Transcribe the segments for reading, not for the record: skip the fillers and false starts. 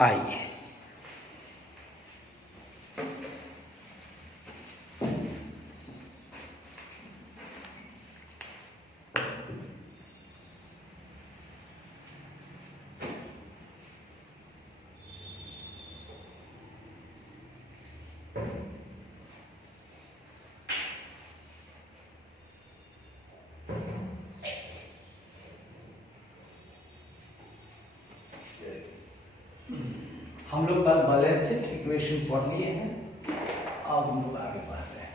आइए हम लोग कल बैलेंस्ड इक्वेशन पढ़ लिए हैं, अब हम लोग आगे बढ़ते हैं।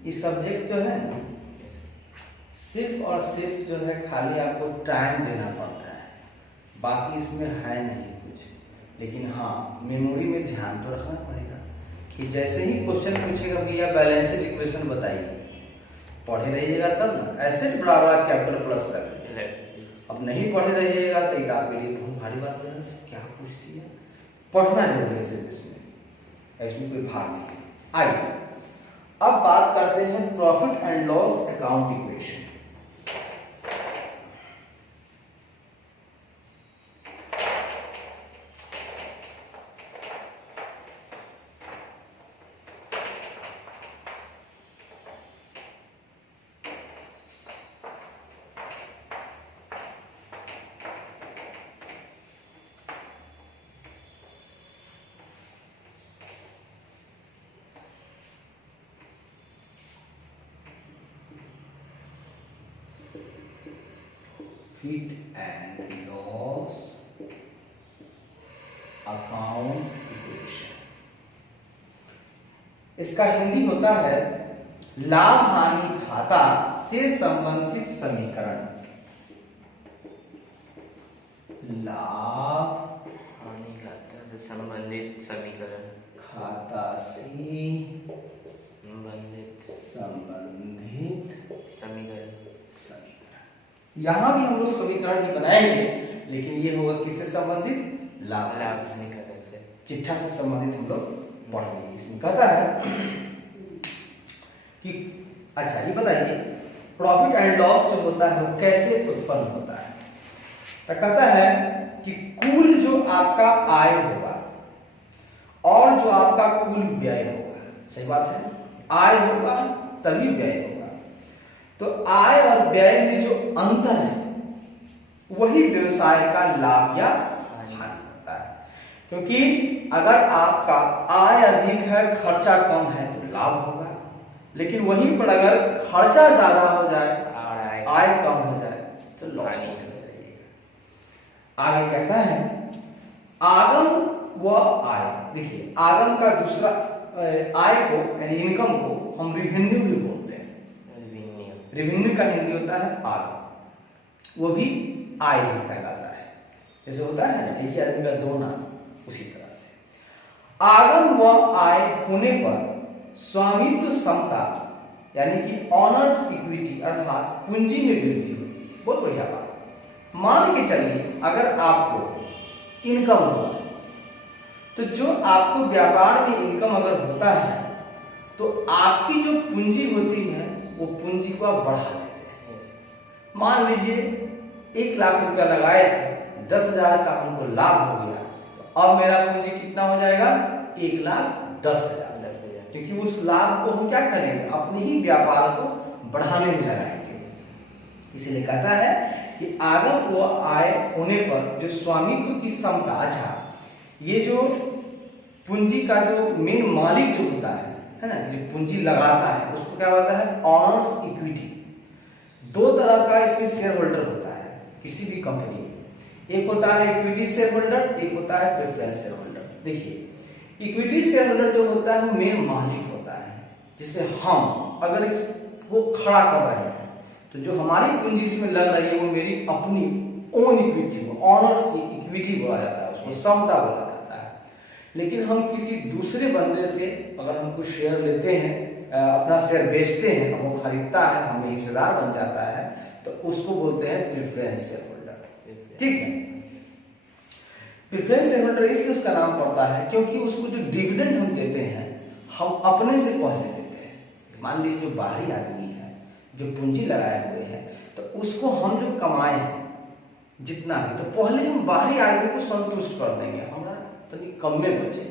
ये सब्जेक्ट जो है ना, सिर्फ और सिर्फ जो है खाली आपको टाइम देना पड़ता है, बाकी इसमें है नहीं कुछ। लेकिन हाँ, मेमोरी में ध्यान तो रखना पड़ेगा कि जैसे ही क्वेश्चन पूछेगा भैया बैलेंस्ड इक्वेशन बताइए, पढ़े रहिएगा तब ना। एसेट बराबर कैपिटल प्लस लायबिलिटी। अब नहीं पढ़े रहिएगा तो एक आपके लिए बहुत भारी बात हो जाएगी, क्या पूछती है। पढ़ना जरूरी है सिर्फ इसमें कोई भार नहीं। आइए अब बात करते हैं profit and loss account equation. Profit and loss account equation, इसका हिंदी होता है लाभ हानि खाता से संबंधित समीकरण। लाभ हानि खाता से संबंधित समीकरण। खाता से संबंधित समीकरण। यहां भी हम लोग समीकरण ही बनाएंगे, लेकिन ये होगा किससे संबंधित? लाभ हानि खाता से, चिट्ठा से संबंधित हम लोग पढ़ेंगे। इसमें कहता है कि अच्छा ये बताइए प्रॉफिट एंड लॉस जो होता है वो कैसे उत्पन्न होता है। तो कहता है कि कुल जो आपका आय होगा और जो आपका कुल व्यय होगा, सही बात है, आय होगा तभी व्यय होगा, तो आय और व्यय में जो अंतर है वही व्यवसाय का लाभ या हानि होता है। क्योंकि अगर आपका आय अधिक है खर्चा कम है तो लाभ होगा, लेकिन वहीं पर अगर खर्चा ज्यादा हो जाए आय कम हो जाए तो लॉस हो जाएगा। आगे कहता है आगम व आय। देखिए आगम का दूसरा आय को यानी इनकम को हम रेवेन्यू भी बोलते हैं। रेवेन्यू का हिंदी होता है आगम, वो भी आय ही कहलाता है। जैसे होता है ना एक ही आदमी का दो नाम, उसी तरह से आगम व आय होने पर स्वामित्व समता यानी कि ऑनर्स इक्विटी अर्थात पूंजी में वृद्धि होती है। बहुत बढ़िया बात है। मान के चलिए अगर आपको इनकम हुआ तो जो आपको व्यापार में इनकम अगर होता है तो आपकी जो पूंजी होती है वो पूंजी को आप बढ़ा देते हैं। मान लीजिए 1 लाख रुपया लगाए थे, 10,000 का हमको लाभ हो गया, तो अब मेरा पूंजी कितना हो जाएगा? 1,10,000। क्योंकि उस लाभ को हम क्या करेंगे? अपने ही व्यापार को बढ़ाने में लगाएंगे। इसलिए कहता है कि आगम व आय होने पर जो स्वामित्व की समता, अच्छा ये जो पूंजी का जो मेन मालिक जो होता है ना, जो पूंजी लगाता है उसको क्या होता है? Honours equity. दो तरह का इसमें शेयर होल्डर होता है किसी भी कंपनी में। एक होता है इक्विटी शेयर होल्डर, एक होता है प्रेफरेंस शेयर होल्डर। देखिए इक्विटी शेयर होल्डर जो होता है वो मेन मालिक होता है, जिससे हम अगर इसको खड़ा कर रहे हैं तो जो हमारी पूंजी इसमें लग रही है वो मेरी अपनी ओन इक्विटी हो, ऑनर्स की इक्विटी बोला जाता है, उसको समता बोला जाता है। लेकिन हम किसी दूसरे बंदे से अगर हम कुछ शेयर लेते हैं अपना शेयर बेचते हैं, हम वो खरीदता है, हमें हिस्सेदार बन जाता है, तो उसको बोलते हैं प्रेफरेंस शेयर होल्डर। ठीक है, प्रेफरेंस शेयर होल्डर इसलिए उसका नाम पड़ता है क्योंकि उसको जो डिविडेंड हम देते हैं हम अपने से पहले देते हैं। मान लीजिए जो बाहरी आदमी है जो पूंजी लगाए हुए हैं, तो उसको हम जो कमाए हैं जितना भी, तो पहले हम बाहरी आदमी को संतुष्ट कर देंगे, हमारा तो कम में बचे,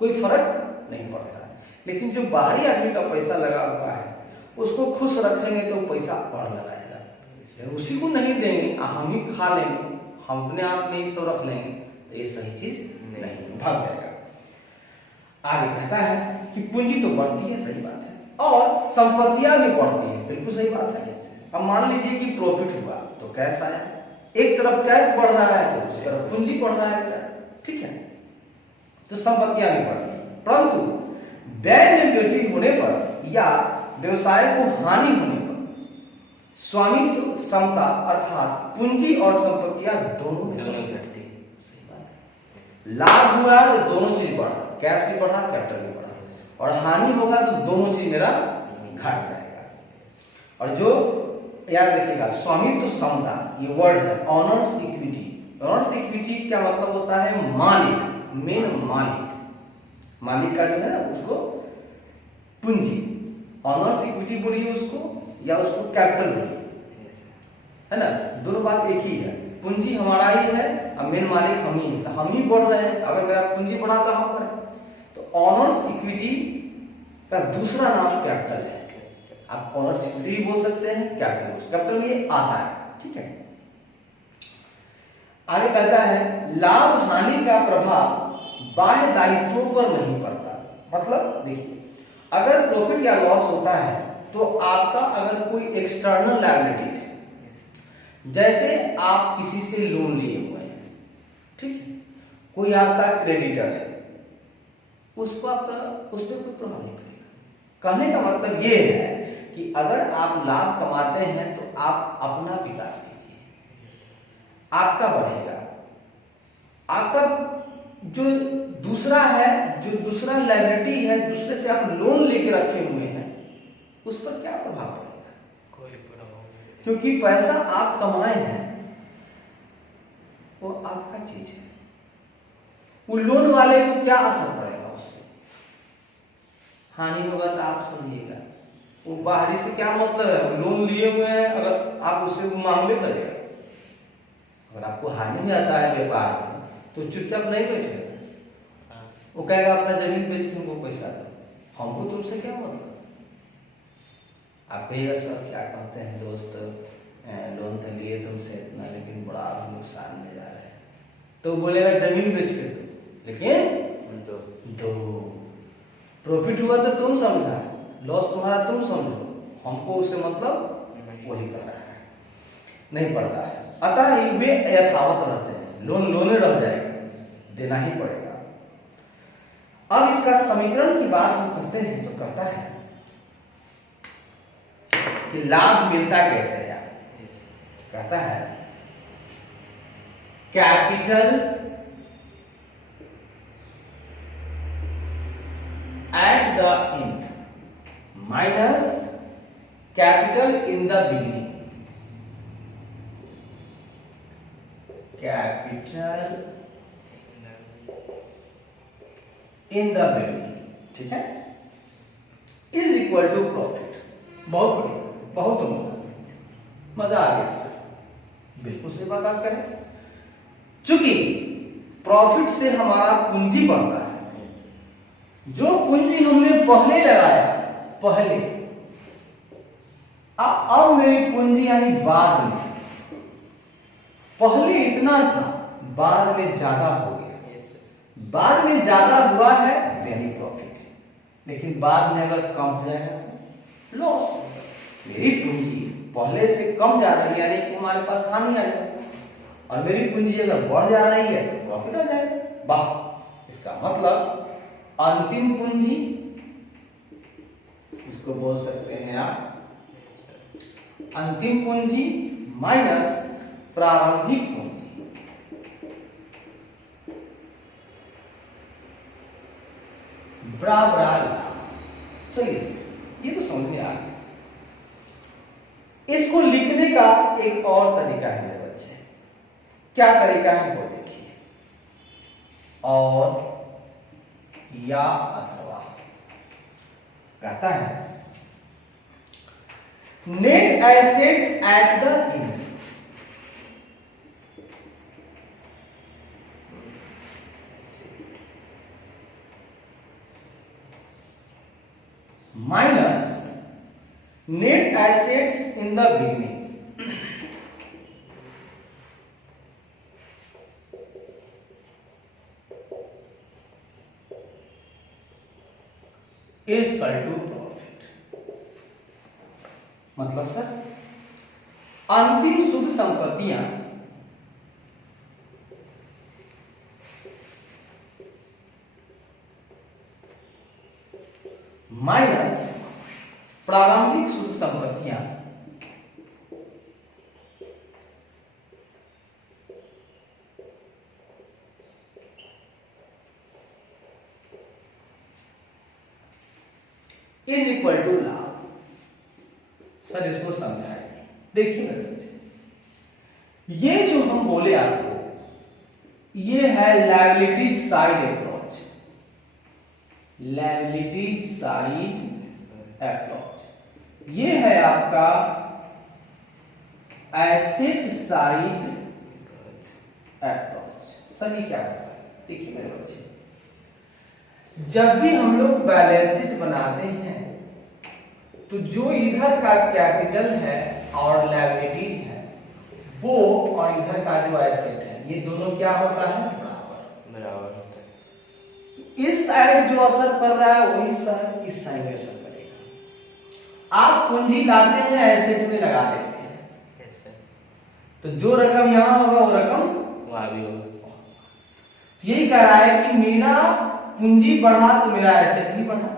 कोई फर्क नहीं पड़ता। लेकिन जो बाहरी आदमी का पैसा लगा हुआ है उसको खुश रखेंगे तो पैसा और लगाएगा, उसी को नहीं देंगे हम ही खा लेंगे, हम अपने आप में ही सब रख लेंगे, तो ये सही चीज नहीं, भाग जाएगा। आगे कहता है कि पूंजी तो बढ़ती है, सही बात है, और संपत्तियां भी बढ़ती है, बिल्कुल सही बात है। अब मान लीजिए कि प्रॉफिट हुआ तो कैश आया, एक तरफ कैश बढ़ रहा है तो दूसरी तरफ पूंजी बढ़ रहा है, ठीक है, तो संपत्तियां भी बढ़ती है। परंतु व्यय में वृद्धि होने पर या व्यवसाय को हानि होने पर स्वामित्व समता अर्थात पूंजी और संपत्तियां दोनों घटती। सही बात है। लाभ हुआ तो दोनों चीज बढ़ा, कैश भी बढ़ा कैपिटल भी बढ़ा, और हानि होगा तो दोनों चीज मेरा घट जाएगा। और जो याद रखिएगा स्वामित्व समता ये वर्ड है ऑनर्स इक्विटी। ऑनर्स इक्विटी क्या मतलब होता है, मालिक, मेन मालिक, मालिक का जो है ना उसको पूंजी, ऑनर्स इक्विटी बोलिए उसको या उसको कैपिटल बोलिए, है ना, दोनों बात एक ही है। पूंजी हमारा ही है और मेन मालिक हम ही है, तो हम ही बढ़ रहे हैं, अगर मेरा पूंजी बढ़ा तो हम करें। तो ऑनर्स इक्विटी का दूसरा नाम कैपिटल है, आप ऑनर्स इक्विटी भी बोल सकते हैं, कैपिटल में ये आता है, ठीक है। आगे कहता है लाभ हानि का प्रभाव बाह्य दायित्वों पर नहीं पड़ता। मतलब देखिए अगर प्रॉफिट या लॉस होता है तो आपका अगर कोई एक्सटर्नल लायबिलिटीज है, जैसे आप किसी से लोन लिए हुए हैं, ठीक है, कोई आपका क्रेडिटर है, उसको आपका उस पर कोई प्रभाव नहीं पड़ेगा। कहने का मतलब ये है कि अगर आप लाभ कमाते हैं तो आप अपना विकास कीजिए, आपका बढ़ेगा, आपका जो दूसरा है, जो दूसरा लायबिलिटी है, दूसरे से आप लोन लेके रखे हुए हैं, उस पर क्या प्रभाव पड़ेगा, कोई प्रभाव नहीं, क्योंकि पैसा आप कमाए हैं वो आपका चीज है। वो लोन वाले को क्या असर पड़ेगा, उससे हानि होगा तो आप समझिएगा, वो बाहरी से क्या मतलब है, वो लोन लिए हुए हैं, अगर आप उससे मांगवे करेगा, अगर आपको हानि में आता है व्यापार में तो चुपचाप नहीं बैठेगा, वो कहेगा अपना जमीन बेच के हमको पैसा दो, हमको तुमसे क्या मतलब। आप कहिएगा सर क्या कहते हैं दोस्त, लोन तो लिए तुमसे इतना लेकिन बड़ा नुकसान में जा रहे हैं, तो बोलेगा जमीन बेच के दो, लेकिन दो प्रॉफिट हुआ तो तुम समझा, लॉस तुम्हारा तुम समझो, हमको उससे मतलब वही कर रहा है, नहीं पड़ता है। अतः वे यथावत रहते हैं, लोन लोने रह जाएगा, देना ही पड़ेगा। अब इसका समीकरण की बात हम करते हैं तो कहता है कि लाभ मिलता कैसे है, कहता है capital at the end minus capital in the beginning, capital in the beginning, ठीक है, इज इक्वल टू प्रॉफिट। बहुत बढ़िया, बहुत मजा आ गया सर, बिल्कुल सही बात आप करें। चूंकि प्रॉफिट से हमारा पूंजी बढ़ता है, जो पूंजी हमने पहले लगाया, पहले अब मेरी पूंजी यानी बाद में, पहले इतना था बाद में ज्यादा हो गया, बाद में ज्यादा हुआ है तो यानी प्रॉफिट है, लेकिन बाद में अगर कम हो जाएगा तो लॉस। मेरी पूंजी पहले से कम जा रही है यानी कि हमारे पास हानि आ जाएगी, और मेरी पूंजी अगर बढ़ जा रही है तो प्रॉफिट आ जाएगा। वाह, इसका मतलब अंतिम पूंजी, इसको बोल सकते हैं आप अंतिम पूंजी माइनस प्रारंभिक पूंजी, बराबर लाभ। चलिए ये तो समझ में आ गया। इसको लिखने का एक और तरीका है मेरे बच्चे। क्या तरीका है वो देखिए। और या अथवा कहता है net asset at the end minus net assets in the beginning is equal to profit। मतलब सर अंतिम शुद्ध संपत्तियां माइनस प्रारंभिक शुद्ध संपत्तियां इज इक्वल टू लाभ। सर इसको समझाएंगे। देखिए मेरे बच्चे, ये जो हम बोले आपको, ये है liability side approach. Liability side approach ये है आपका एसेट साइड अप्रोच। सर ये क्या होता है? देखिए मेरे बच्चे, जब भी हम लोग बैलेंस शीट बनाते हैं तो जो इधर का कैपिटल है और लायबिलिटीज है वो, और इधर का जो एसेट है, ये दोनों क्या होता है? बराबर होता है। इस साइड जो असर कर रहा है वही साइड इस साइड में असर करेगा। आप पूंजी लाते हैं एसेट में लगा देते हैं, तो जो रकम यहां होगा वो रकम वहां भी होगा। यही कह रहा है कि मेरा पूंजी बढ़ा तो मेरा एसेट भी बढ़ा।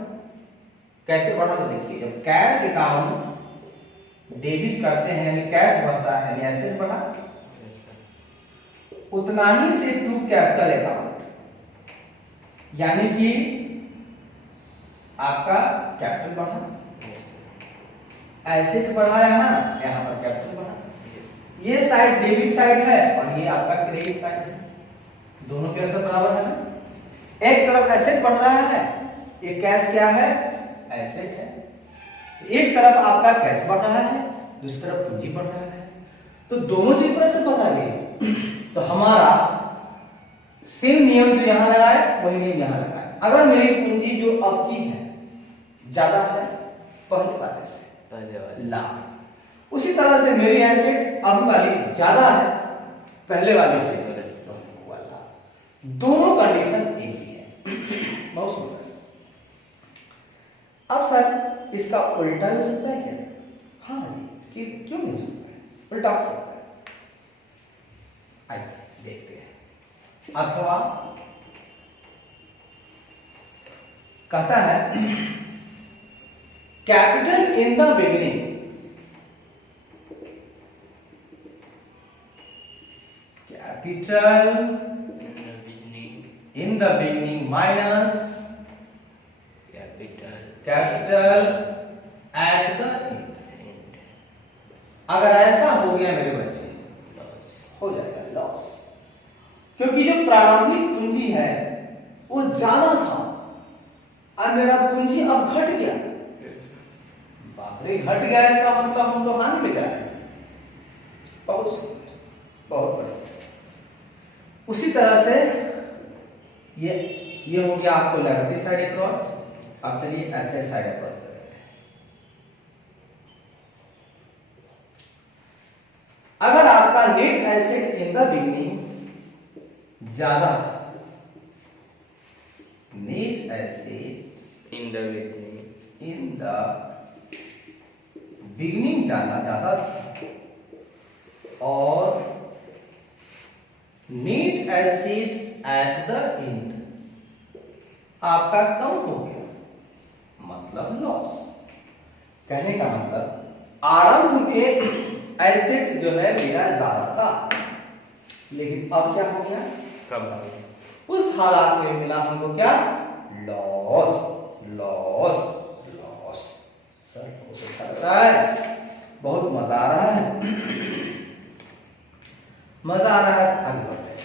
कैसे बढ़ा? तो देखिए, जब कैश अकाउंट डेबिट करते हैं यानी कैश बढ़ता है यानी एसेट बढ़ा, उतना ही से टू कैपिटल अकाउंट यानी कि आपका कैपिटल बढ़ा, एसेट बढ़ा, यहां पर कैपिटल बढ़ा। ये साइड डेबिट साइड है और ये आपका क्रेडिट साइड है, दोनों के असर बराबर है ना। एक तरफ एसेट बढ़ रहा है, ये कैश क्या है? एसेट है। एक तरफ आपका कैश बढ़ रहा है, दूसरी तरफ पूंजी बढ़ रहा है, तो दोनों चीज पर असर बढ़ रहा है। तो हमारा सेम नियम जो यहां लगाए वही नियम यहां लगाए। अगर मेरी पूंजी जो अब की है ज्यादा है पहले वाले से लाभ, उसी तरह से मेरी एसेट अब वाली ज्यादा है पहले वाले से लाभ। दोनों कंडीशन एक ही है। बहुत सुंदर। अब सर इसका उल्टा हो सकता है क्या? हाँ जी, कि क्यों नहीं हो सकता है? उल्टा हो सकता है। आइए देखते हैं। अथवा कहता है capital in the beginning capital in the beginning minus capital at the end. अगर ऐसा हो गया मेरे बच्चे, हो जाएगा लॉस, क्योंकि जो प्रारंभिक पूंजी है वो ज्यादा था और मेरा पूंजी अब घट गया। बाप रे, घट गया इसका मतलब हम तो हानि में जा रहे हैं। बहुत बढ़िया। उसी तरह से ये हो गया आपको लायबिलिटी साइड अप्रोच। अब चलिए एसेट साइड अप्रोच करते हैं। अगर आपका net asset in the beginning ज्यादा था, net asset in the beginning ज्यादा था और net asset at the end आपका कम हो गया, मतलब लॉस। कहने का मतलब आरंभ में एसेट जो है मेरा ज्यादा था, लेकिन अब क्या हो गया? कम। उस हालात में मिला हमको क्या? Loss, loss, loss. सर बहुत अच्छा लग रहा है, बहुत मजा आ रहा है, मजा आ रहा है। आगे बढ़ते हैं।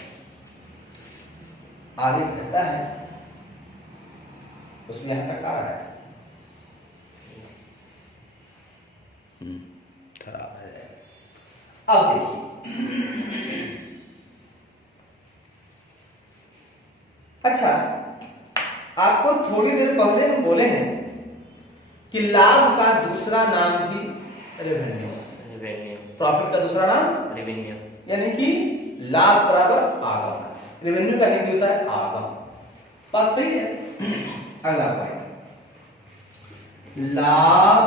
आगे कहता है, उसमें यहां तक आ रहा है, खराब है। अब देखिए, अच्छा आपको थोड़ी देर पहले हम बोले हैं कि लाभ का दूसरा नाम भी रेवेन्यू, रेवेन्यू, प्रॉफिट का दूसरा नाम रेवेन्यू, यानी कि लाभ बराबर आगम। रेवेन्यू का हिंदी होता है आगम। बात सही है। अगला पॉइंट, लाभ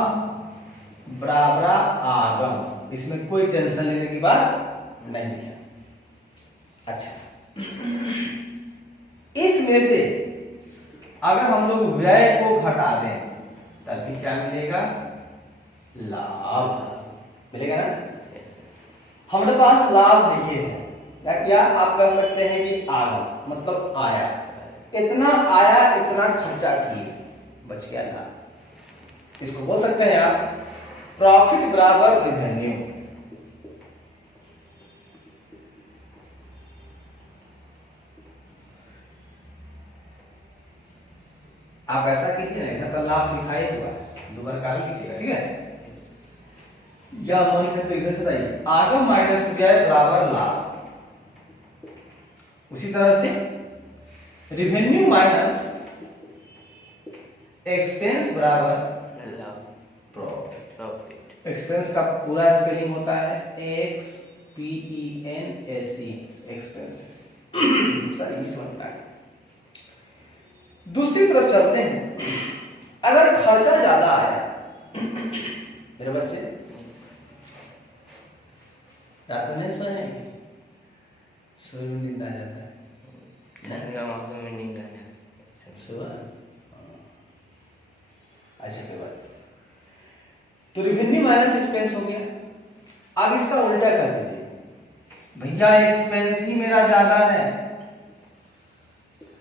बराबर आगम, इसमें कोई टेंशन लेने की बात नहीं है। अच्छा, इसमें से अगर हम लोग व्यय को घटा दें तब भी क्या मिलेगा? लाभ मिलेगा ना। हमारे पास लाभ है, ये है, या आप कह सकते हैं कि आगम मतलब आया, इतना आया, इतना खर्चा किए, बच गया लाभ। इसको बोल सकते हैं आप प्रॉफिट बराबर रेवेन्यू। आप ऐसा कीजिए ना, इधर तो लाभ लिखाई हुआ, दोबारा काली कीजिएगा, ठीक है। या मन है तो इधर से बताइए, आगम माइनस व्यय बराबर लाभ। उसी तरह से रेवेन्यू माइनस एक्सपेंस बराबर लाभ, प्रॉफिट। प्रॉफिट। एक्सपेंस का पूरा स्पेलिंग होता है XPENSE, एक्सपेंसेस। सही समझ में। दूसरी तरफ चलते हैं। अगर खर्चा ज्यादा आया, मेरे बच्चे रात में नहीं सोए, सोए में नींद आ जाता है, महंगा मौसम में नींद आना सुबह। अच्छा के बाद तो रेवेन्यू माइनस एक्सपेंस हो गया। अब इसका उल्टा कर दीजिए, भैया एक्सपेंस ही मेरा ज्यादा है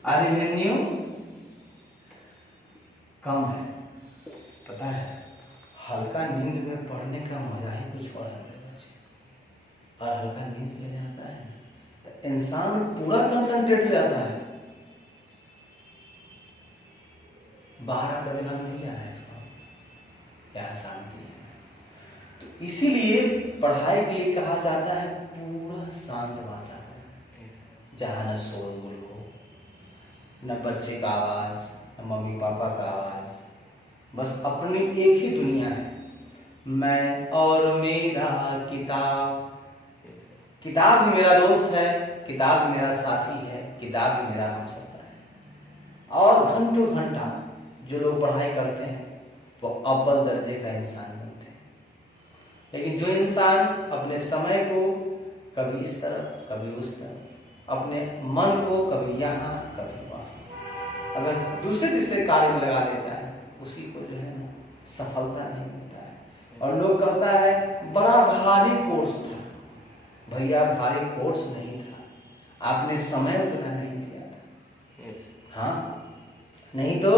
और रेवेन्यू कम है। पता है, हल्का नींद में पढ़ने का मजा ही कुछ और है मेरे बच्चे। और हल्का नींद में जाता है तो इंसान पूरा कंसंट्रेट हो जाता है। बाहर आपका दिमाग नहीं जा रहा है, क्या शांति है। तो इसीलिए पढ़ाई के लिए कहा जाता है पूरा शांत वातावरण, जहां न शोरगुल हो, न बच्चे का आवाज, मम्मी पापा का आवाज, बस अपनी एक ही दुनिया है, मैं और मेरा किताब। किताब भी मेरा दोस्त है, किताब भी मेरा साथी है, किताब भी मेरा हमसफर है। और घंटों घंटा जो लोग पढ़ाई करते हैं वो अव्वल दर्जे का इंसान बनते हैं। लेकिन जो इंसान अपने समय को कभी इस तरफ कभी उस तरफ, अपने मन को कभी यहाँ कभी वहाँ, अगर दूसरे तीसरे कार्य में लगा देता है, उसी को जो है ना सफलता नहीं मिलता है। और लोग कहता है बड़ा भारी कोर्स था। भैया भारी कोर्स नहीं था, आपने समय उतना नहीं दिया था। हाँ, नहीं तो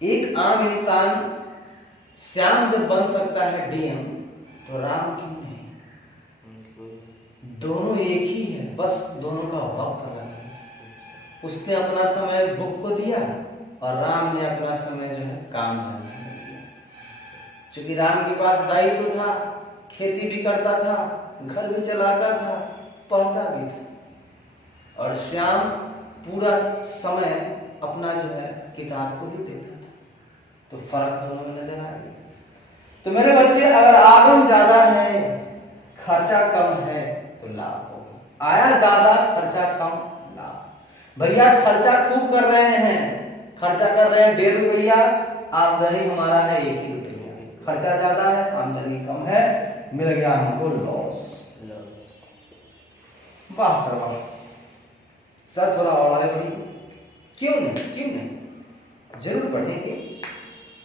एक आम इंसान श्याम जब बन सकता है डीएम, तो राम क्यों नहीं? दोनों एक ही है, बस दोनों का वक्त अलग है। उसने अपना समय बुक को दिया और राम ने अपना समय जो है काम धंधे में दिया। क्योंकि राम के पास दायित्व तो था, खेती भी करता था, घर भी चलाता था, पढ़ता भी था। और श्याम पूरा समय अपना जो है किताब को ही देता था। तो फर्क दोनों में नजर आ गया। तो मेरे बच्चे, अगर आगम ज्यादा है, खर्चा कम है, तो लाभ होगा। आया ज्यादा, खर्चा कम, लाभ। भैया खर्चा खूब कर रहे हैं, खर्चा कर रहे हैं 1.5 रुपया, आमदनी हमारा है 1 ही रुपया। खर्चा ज्यादा है, आमदनी कम है, मिल गया हमको लॉस। वाह सर वाह, सर थोड़ा और आगे बढ़िए। क्यों नहीं, क्यों नहीं, जरूर बढ़ेंगे।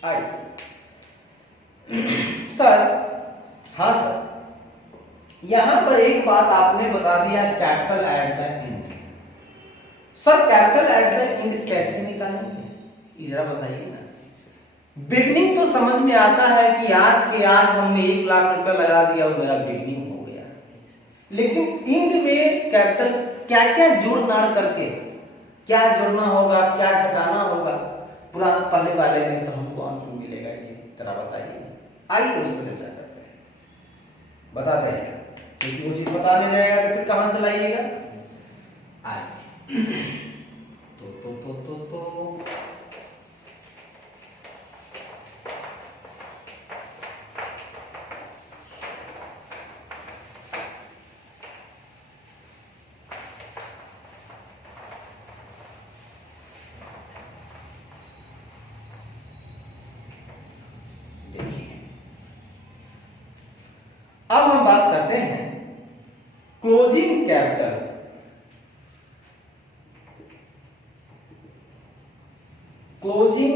आइए सर। हाँ सर, यहां पर एक बात आपने बता दिया, capital at the end. Sir capital at the end कैसे निकालेंगे, जरा बताइए ना। बिगनिंग तो समझ में आता है कि आज के आज हमने 1 लाख रुपया लगा दिया और मेरा बिगनिंग हो गया, लेकिन इंड में कैपिटल क्या क्या जोड़ नाड़ करके क्या जोड़ना होगा, क्या घटाना होगा, पूरा पहले वाले में तो हमको अंत में मिलेगा ये, जरा बताइए। आइए उस पर चर्चा करते हैं, बताते हैं, क्योंकि वो चीज बता नहीं जाएगा तो फिर कहां से लाइएगा। आइए तो अब हम बात करते हैं क्लोजिंग कैपिटल। क्लोजिंग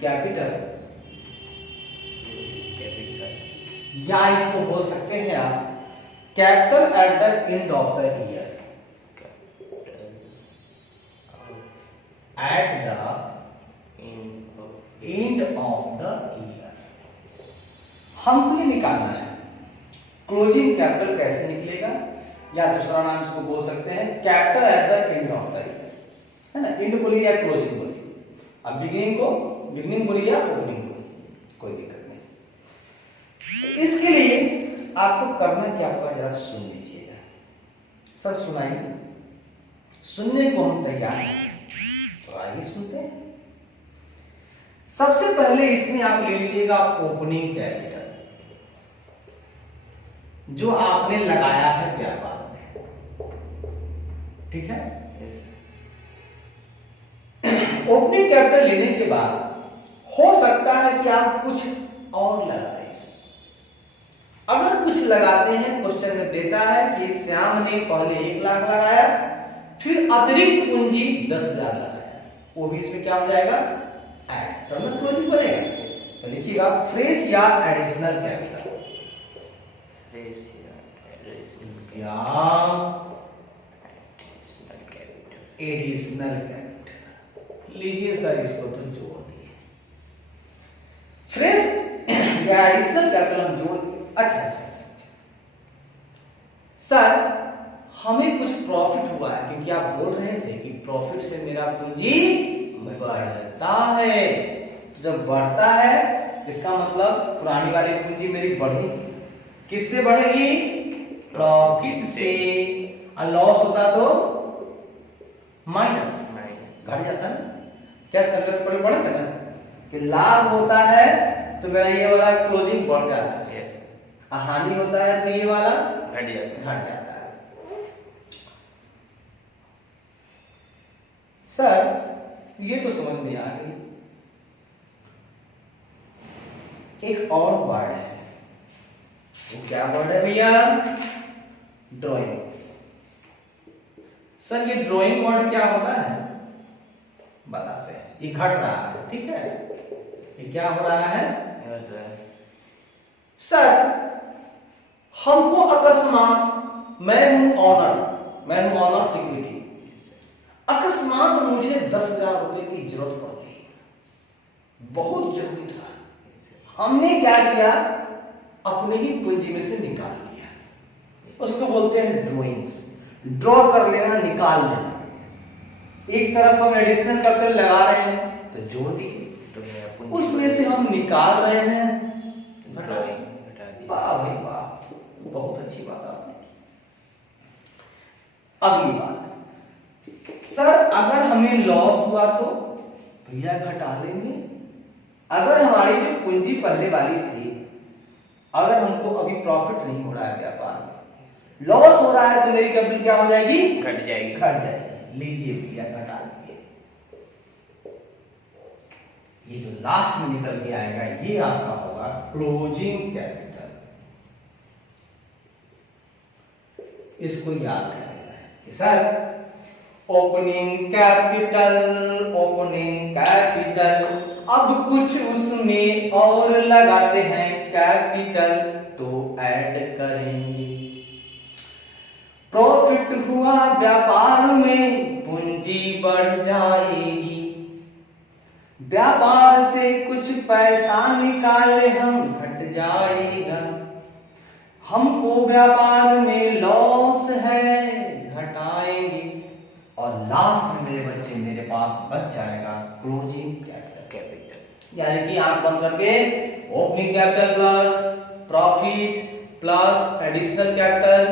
कैपिटल या इसको बोल सकते हैं आप capital at the end of the year, at the end of the year हमको ये निकालना है। क्लोजिंग कैपिटल कैसे निकलेगा, या दूसरा नाम इसको बोल सकते हैं capital at the end of the year, है ना। एंड बोलिए या क्लोजिंग बोलिए, अब बिगिनिंग बोलिए या ओपनिंग बोलिए, कोई दिक्कत नहीं। तो इसके लिए आपको करना क्या होगा, जरा सुन लीजिएगा। सर सुनाइए, सुनने को हम तैयार हैं, तो आइए सुनते हैं। सबसे पहले इसमें आप ले लीजिएगा ओपनिंग कैपिटल, जो आपने लगाया है व्यापार में, ठीक है। ओपनिंग कैपिटल लेने के बाद हो सकता है कि आप कुछ और लगा दें इसमें। अगर कुछ लगाते हैं, क्वेश्चन में देता है कि श्याम ने पहले 1 लाख लगाया, फिर अतिरिक्त पूंजी 10,000 लगाया, वो भी इसमें क्या हो जाएगा, ऐड, तब ना क्लोजिंग बनेगा। तो लिखिएगा फ्रेश या एडिशनल कैपिटल, एडिशनल कैपिटल लीजिए सर, इसको तो जोड़ दिए, फ्रेश या एडिशनल कैपिटल हम जोड़। अच्छा सर हमें कुछ प्रॉफिट हुआ है, क्योंकि आप बोल रहे थे कि प्रॉफिट से मेरा पूंजी बढ़ता है, तो जब बढ़ता है इसका मतलब पुरानी वाली पूंजी मेरी बढ़ेगी, किससे बढ़ेगी, प्रॉफिट से। और लॉस होता तो माइनस घट जाता ना, क्या तकलीफ पड़े पड़े था ना, कि लाभ होता है तो मेरा ये वाला क्लोजिंग बढ़ जाता है, हानि होता है तो ये वाला घट जाता है। सर ये तो समझ में आ गई। एक और वर्ड है, वो क्या वर्ड है भैया, ड्राइंग्स। सर ये ड्राइंग वर्ड क्या होता है बताते हैं। ये घट रहा है, ठीक है, ये क्या हो रहा है, सर हमको अकस्मात, मैं हूं ऑनर सिक्योरिटी, अकस्मात मुझे 10,000 रुपए की जरूरत पड़ गई, बहुत जरूरी था, हमने क्या किया, अपने ही पूंजी में से निकाल लिया, उसको बोलते हैं ड्राइंग्स। ड्रॉ कर लेना, निकाल लेना। एक तरफ हम एडिशनल कैपिटल लगा रहे हैं तो जोड़ दिए, उसमें से हम निकाल रहे हैं, वाह भाई वाह, बहुत अच्छी बात आपने की। अगली बात, सर अगर हमें लॉस हुआ तो भैया घटा लेंगे। अगर हमारी जो पूंजी पहले वाली थी, अगर हमको अभी प्रॉफिट नहीं हो रहा है व्यापार में, लॉस हो रहा है, तो मेरी कैपिटल क्या हो जाएगी, घट जाएगी। लीजिए भैया घटा लीजिए, ये जो लास्ट में निकल के आएगा ये आपका होगा क्लोजिंग कैपिटल। इसको याद रखिएगा कि सर ओपनिंग कैपिटल, अब कुछ उसमें और लगाते हैं कैपिटल तो ऐड करेंगे। प्रॉफिट हुआ व्यापार में, पूंजी बढ़ जाएगी, व्यापार से कुछ कुछ पैसा निकाले हम घट जाएगा, हमको व्यापार में लॉस है घटाएंगे, और लास्ट में मेरे बच्चे मेरे पास बच जाएगा क्लोजिंग कैपिटल। यानी कि आंख बंद करके opening capital plus profit plus additional capital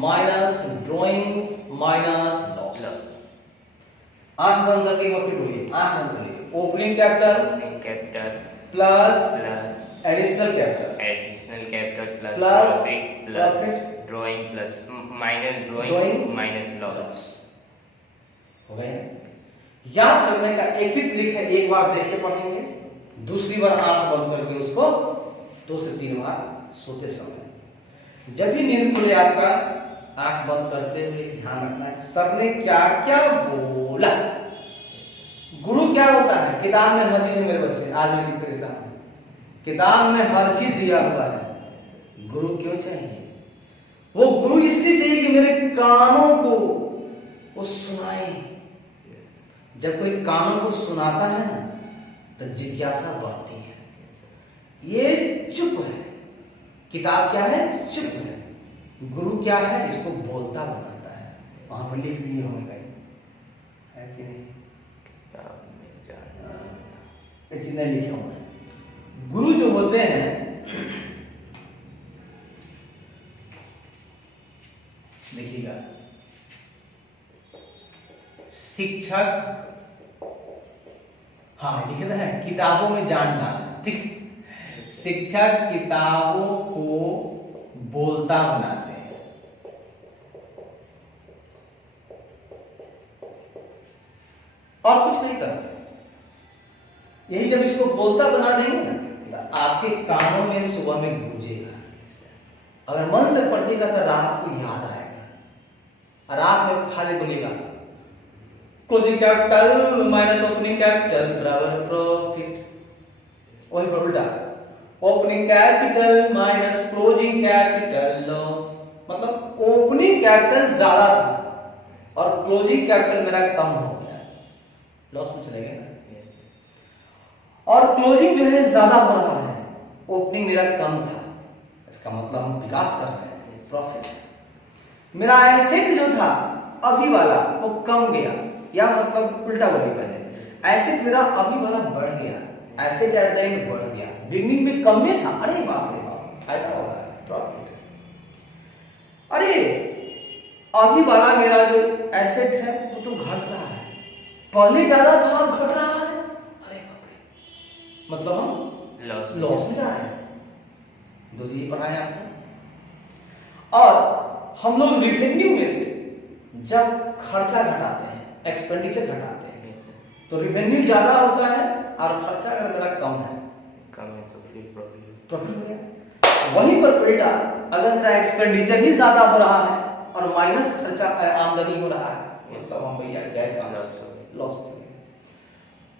minus drawings minus loss. आंख बंद करके कंप्लीट हुई, आंख बंद करिए। Opening capital plus additional capital plus plus profit drawing plus minus drawing minus loss हो गए। याद करने का एक ही ट्रिक है, एक बार देख के पढ़ेंगे, दूसरी बार आंख बंद करके उसको 2 से 3 बार सोते समय। जब भी नींद खुले आपका आंख बंद करते हुए ध्यान रखना है सर ने क्या क्या बोला। गुरु क्या होता है? किताब में हर चीज, मेरे बच्चे आज मैं लिख के देता हूं, किताब में हर चीज दिया हुआ है। गुरु क्यों चाहिए? वो गुरु इसलिए चाहिए कि मेरे कानों को वो सुनाए। जब कोई कानों को सुनाता है ना तो जिज्ञासा बढ़ती है। ये चुप है, किताब क्या है? चुप है। गुरु क्या है? इसको बोलता बनाता है। वहां पर लिख दिए होंगे कहीं, है कि नहीं? एक चीज नहीं लिखे होंगे। गुरु जो होते हैं, देखिएगा, शिक्षक, हाँ लिखे है किताबों में जान डालना, ठीक। शिक्षक किताबों को बोलता बनाते हैं, और कुछ नहीं करते। यही जब इसको बोलता बना देंगे ना तो आपके कानों में सुबह में गूंजेगा। अगर मन से पढ़िएगा तो रात को याद आएगा, और रात में खाली बोलेगा closing capital minus opening capital बराबर प्रॉफिट। वही पर उल्टा, opening capital minus closing capital loss. मतलब ओपनिंग कैपिटल ज्यादा था और क्लोजिंग कैपिटल मेरा कम हो गया, लॉस में चले गए ना। और क्लोजिंग जो है ज्यादा हो रहा है, ओपनिंग मेरा कम था, इसका मतलब हम विकास कर रहे हैं, प्रॉफिट। मेरा एसेट जो था अभी वाला वो कम गया, या मतलब उल्टा बोलिए, पहले एसेट मेरा अभी वाला बढ़ गया, एसेट एट द एंड बढ़ गया, बिगनिंग में कम में था, अरे बाप रे बाप, फायदा हो रहा है, प्रॉफिट। अरे अभी वाला मेरा जो एसेट है वो तो घट रहा है, पहले ज्यादा था और घट रहा है, अरे बाप रे, मतलब हम लॉस में जा रहे हैं। दो चीज पढ़ाए आपको। और हम लोग रिवेन्यू में से जब खर्चा घटाते हैं, एक्सपेंडिचर घटाते हैं, तो रिवेन्यू ज्यादा होता है और खर्चा अगर मेरा कम है तो फिर प्रॉफिट हो गया। वहीं पर उल्टा, अगर मेरा एक्सपेंडिचर ही ज्यादा हो रहा है और माइनस खर्चा आमदनी हो रहा है, मतलब हम भैया गए काम लॉस।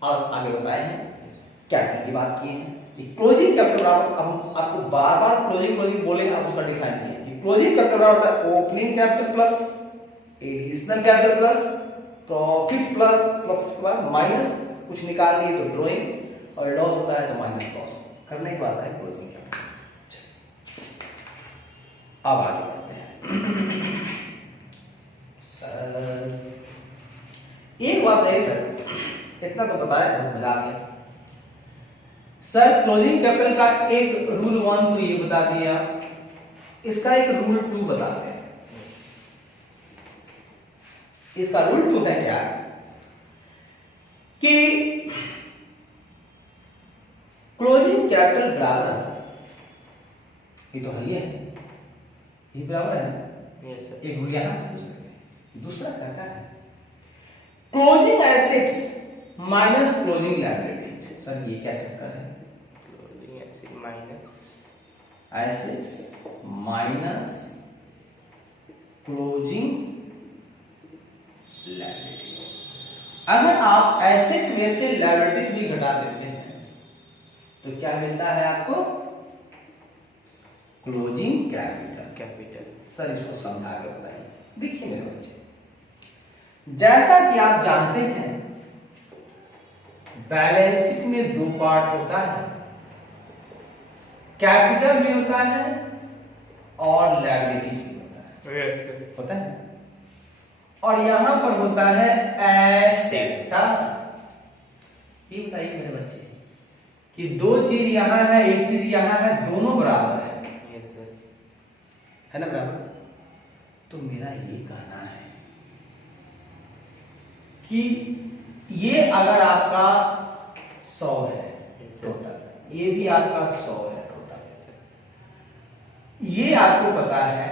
और आगे बताए हैं कैपिटल की बात की है कि क्लोजिंग कैपिटल, अब हम आपको बार बार क्लोजिंग बोले, आप उसका डिफाइन किया कि क्लोजिंग कैपिटल होता है opening capital plus additional capital plus profit plus profit के बाद माइनस कुछ निकाल लिए तो ड्रॉइंग, और लॉस होता है तो माइनस लॉस करने के बाद है क्लोजिंग कैपिटल। अब आगे बढ़ते हैं। सर एक बात है सर, इतना तो बताया, बहुत मजा आ गया सर। क्लोजिंग कैपिटल का एक रूल 1 तो ये बता दिया, इसका एक रूल 2 बताते हैं। इसका रूल 2 है क्या कि क्लोजिंग कैपिटल बराबर, ये तो है, ये बराबर है, एक रूल यहां यूज करते हैं। दूसरा कहता है closing assets minus closing liabilities. Sir ये क्या चक्कर है? Assets minus closing liabilities. अगर आप एसेट में से लायबिलिटी भी घटा देते हैं तो क्या मिलता है आपको? Closing capital. सर इसको समझा के बताइए। देखिए मेरे बच्चे, जैसा कि आप जानते हैं बैलेंस शीट में दो पार्ट होता है, कैपिटल भी होता है और लायबिलिटीज भी होता है और यहां पर होता है एसेट। ये बताइए मेरे बच्चे कि दो चीज यहां है, एक चीज यहां है, दोनों बराबर है ना बराबर। तो मेरा ये कहना है कि ये अगर आपका 100 है टोटल, ये भी आपका 100 है टोटल, ये आपको पता है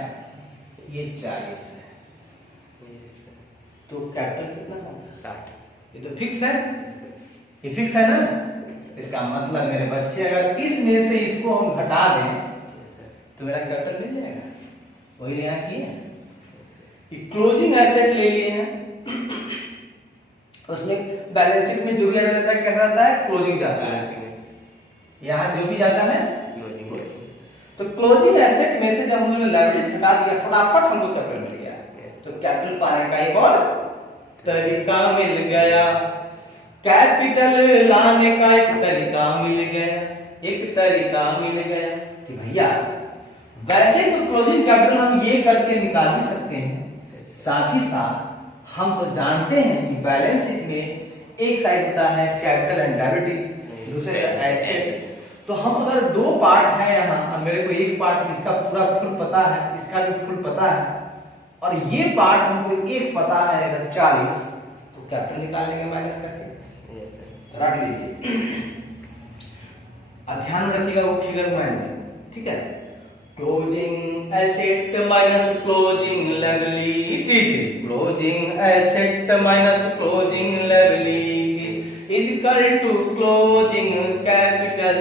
ये 40 है, तो कैपिटल कितना होगा? 60। ये तो फिक्स है, ये फिक्स है ना। इसका मतलब मेरे बच्चे अगर इसमें से इसको हम घटा दें तो मेरा कैपिटल मिल जाएगा। वही यहाँ किए कि क्लोजिंग एसेट ले लिए हैं, उसमें बैलेंस शीट में जो भी रहता है क्या रहता है? क्लोजिंग जाता है, यहाँ जो भी जाता है क्लोजिंग। तो क्लोजिंग एसेट में से जब हमने लायबिलिटी हटा दिया, फटाफट हमको कैपिटल मिल गया। तो कैपिटल पाने का एक और तरीका मिल गया, कैपिटल लाने का एक तरीका मिल गया, एक तरीका मिल गया कि भैया वैसे तो क्लोजिंग कैपिटल हम ये करके निकाल ही सकते हैं, साथ ही साथ हम तो जानते हैं कि बैलेंस शीट में एक साइड होता है कैपिटल एंड लायबिलिटी, दूसरे का एसेट। तो हम अगर दो पार्ट है यहाँ, मेरे को एक पार्ट इसका पूरा फुल पता है, इसका भी फुल पता है, और ये पार्ट हमको एक पता है अगर 40, तो कैपिटल निकाल लेंगे माइनस करके। तो रट लीजिए, ध्यान में रखिएगा वो फिगर माइंड में, ठीक है। Closing asset minus closing liability, closing asset minus closing liability is equal to closing capital.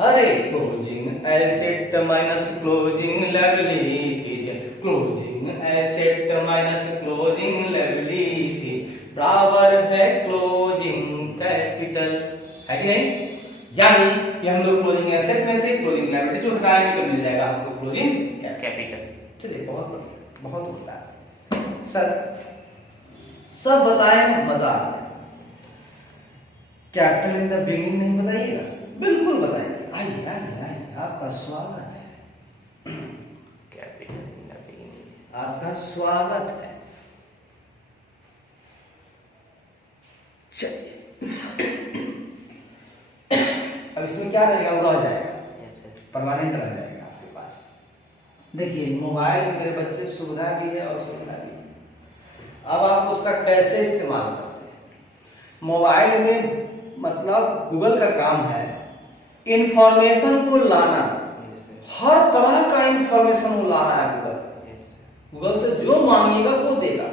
अरे closing asset minus closing liability, closing asset minus closing liability बराबर है क्लोजिंग कैपिटल, है कि नहीं? यानी कि हम लोग क्लोजिंग एसेट में से क्लोजिंग लायबिलिटी जो हटाएंगे तो मिल जाएगा हमको क्लोजिंग कैपिटल। चलिए बहुत बढ़िया, बहुत उम्दा सर, सब बताएं, मजा आ गया। कैपिटल इन द बिगिनिंग नहीं बताइएगा? बिल्कुल बताइए, आइए आइए आइए, आपका स्वागत है, कैपिटल इन द बिगिनिंग, आपका स्वागत है। चलिए अब इसमें क्या रहेगा? वो रह जाएगा, परमानेंट रह जाएगा आपके पास। देखिए मोबाइल मेरे बच्चे सुविधा भी है और सुविधा भी है। अब आप उसका कैसे इस्तेमाल करते हैं? मोबाइल में मतलब गूगल का काम है इंफॉर्मेशन को लाना, हर तरह का इंफॉर्मेशन वो लाना है। गूगल से जो मांगेगा वो देगा।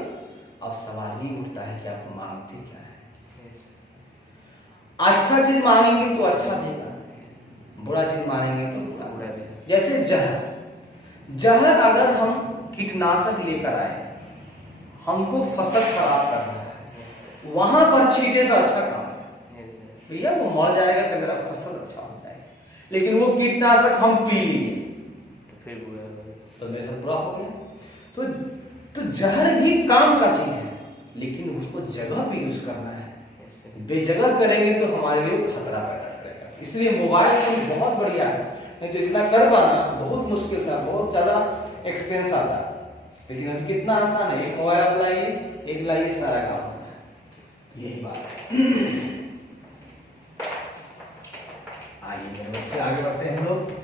अब सवाल ये उठता है कि आप मांगते क्या है? अच्छा चीज मांगेंगे तो अच्छा देगा, बुरा चीज मांगेंगे तो बुरा देगा। जैसे जहर, जहर अगर हम कीटनाशक लेकर आए, हमको फसल खराब कर रहा है, वहां पर छींटे तो अच्छा काम है भैया, वो मर जाएगा तो मेरा फसल अच्छा हो जाएगा। लेकिन वो कीटनाशक हम पी लिए फिर बुरा तो मेरा बुरा हो गया। तो जहर भी काम का चीज है, लेकिन उसको जगह पे यूज करना है। बेजगह करेंगे तो हमारे लिए खतरा पैदा करेगा। इसलिए मोबाइल फोन बहुत बढ़िया है, नहीं तो इतना कर पाना बहुत मुश्किल था, बहुत ज्यादा एक्सपेंस आता। लेकिन अब कितना आसान है, एक मोबाइल आप लाइए, एक लाइए, सारा काम होता है। यही बात है। आइए मेरे बच्चे आगे बढ़ते हैं हम लोग।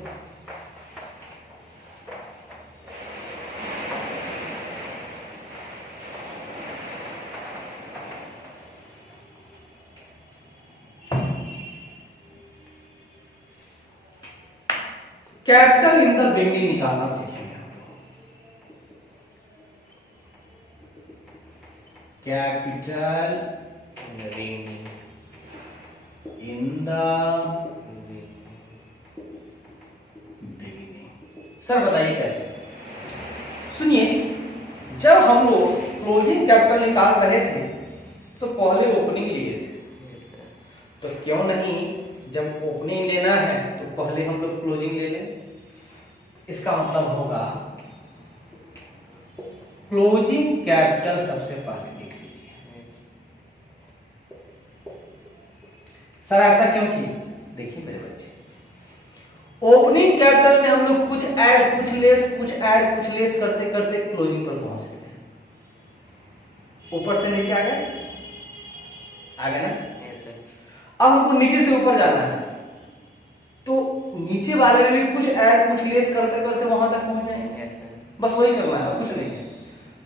कैपिटल इन द बिगिनिंग निकालना सीखेंगे हम लोग। Capital in the beginning. Sir बताइए कैसे? सुनिए, जब हम लोग क्लोजिंग कैपिटल निकाल रहे थे तो पहले ओपनिंग लिए थे, तो क्यों नहीं जब ओपनिंग लेना है तो पहले हम लोग क्लोजिंग ले लें। इसका मतलब होगा क्लोजिंग कैपिटल सबसे पहले लिख लीजिए। सर ऐसा क्यों किया? देखिए मेरे बच्चे, ओपनिंग कैपिटल में हम लोग कुछ ऐड कुछ लेस करते करते क्लोजिंग पर पहुंचते हैं। ऊपर से नीचे आ गए ना? अब हमको नीचे से ऊपर जाना है, तो नीचे वाले में भी कुछ ऐड कुछ लेस करते करते वहां तक पहुंच जाएंगे। बस वही करना है, कुछ नहीं है।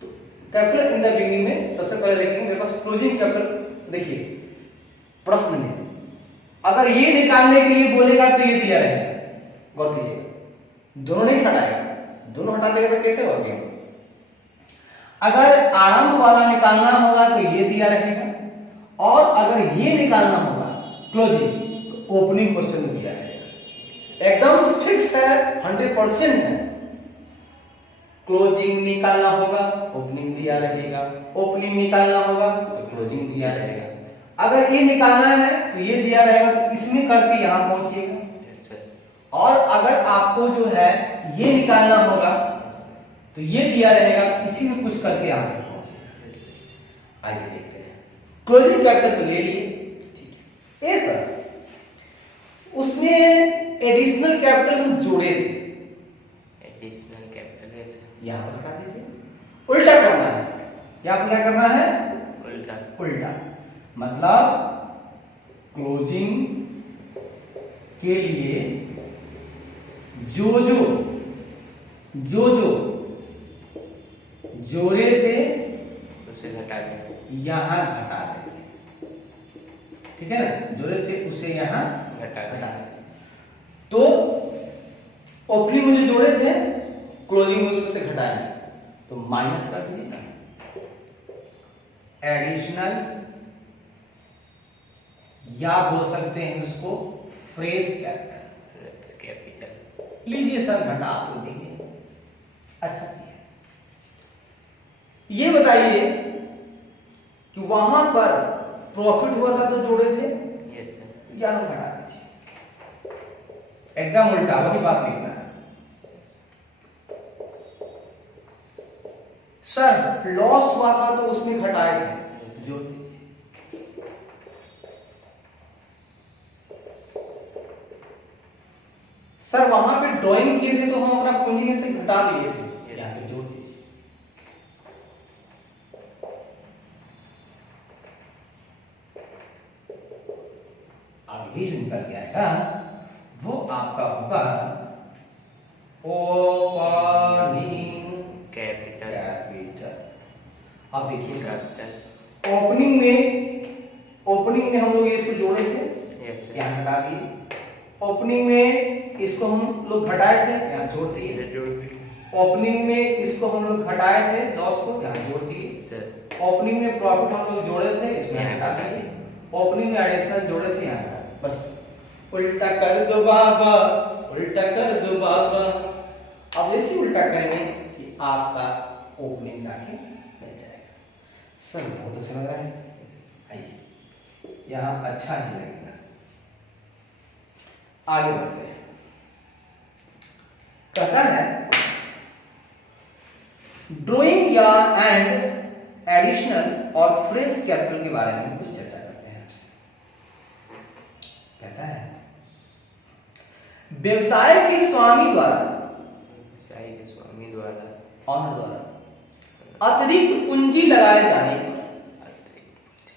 तो कैपिटल इन द बिगिनिंग में सबसे पहले लिखेंगे मेरे पास क्लोजिंग कैपिटल। देखिए प्रश्न में अगर ये निकालने के लिए बोलेगा तो ये दिया रहेगा, गौर कीजिए, दोनों नहीं हटाएगा, दोनों हटा देगा तो कैसे होगा? अगर आरंभ वाला निकालना होगा तो ये दिया रहेगा, और अगर ये निकालना होगा क्लोजिंग तो ओपनिंग क्वेश्चन में दिया रहेगा। एकदम फिक्स है, 100% है। क्लोजिंग निकालना होगा ओपनिंग दिया रहेगा, ओपनिंग निकालना होगा तो क्लोजिंग दिया रहेगा। अगर ये निकालना है तो ये दिया रहेगा, तो इसमें करके यहां पहुंचिएगा। और अगर आपको जो है ये निकालना होगा तो ये दिया रहेगा, इसी में कुछ करके यहां तक पहुंचेगा। आइए देखते हैं। क्लोजिंग कैपिटल तो ले लिए, ठीक है। ए सर उसमें एडिशनल कैपिटल हम जोड़े थे, एडिशनल कैपिटल यहां पर हटा दीजिए। उल्टा करना है, यहां पर क्या करना है? उल्टा मतलब क्लोजिंग के लिए जो जोड़े थे उसे घटा दें, यहां घटा देते, ठीक है ना? जोड़े थे उसे यहां घटा देते। तो ओपनिंग में जो जोड़े थे क्लोजिंग में उसको से घटाएंगे, तो माइनस कर दीजिए एडिशनल, या बोल सकते हैं उसको फ्रेश कैपिटल। लीजिए सर घटा तो देंगे। अच्छा ये बताइए कि वहां पर प्रॉफिट हुआ था तो जोड़े थे, यस सर, या हम घटा दीजिए। एकदम उल्टा वही बात लिखना है। सर लॉस हुआ था तो उसमें घटाए थे, जो सर वहां पे ड्राइंग किए थे तो हम अपना पूंजी में से घटा लिए थे, यहां पे जोड़ दीजिए। अब ये जो निकल के आएगा वो आपका होगा ओपनिंग कैपिटल। अब देखिए कैपिटल ओपनिंग में हम लोग इसको जोड़े थे, यस सर, यहाँ हटा दिए। ओपनिंग में इसको हम लोग घटाए थे, यहाँ जोड़ दिए। ओपनिंग में इसको हम लोग घटाए थे लॉस को, यहाँ जोड़ दिए सर। ओपनिंग में प्रॉफिट हम लोग जोड़े थे, इसमें हटा दिए। ओपनिंग में एडिशनल जोड़े थे, यहाँ हटा दिए। बस उल्टा कर दो बाबा, उल्टा कर दो बाबा। अब ऐसे उल्टा करेंगे कि आपका ओपनिंग आके मिल जाएगा। सर बहुत अच्छा लग रहा है, आइए यहाँ अच्छा ही लगेगा। आगे बढ़ते हैं। कहता है ड्राइंग या एंड एडिशनल और फ्रेश कैपिटल के बारे में कुछ चर्चा करते हैं आपसे। कहता है व्यवसाय के स्वामी द्वारा ऑनर द्वारा अतिरिक्त पूंजी लगाए जाने पर,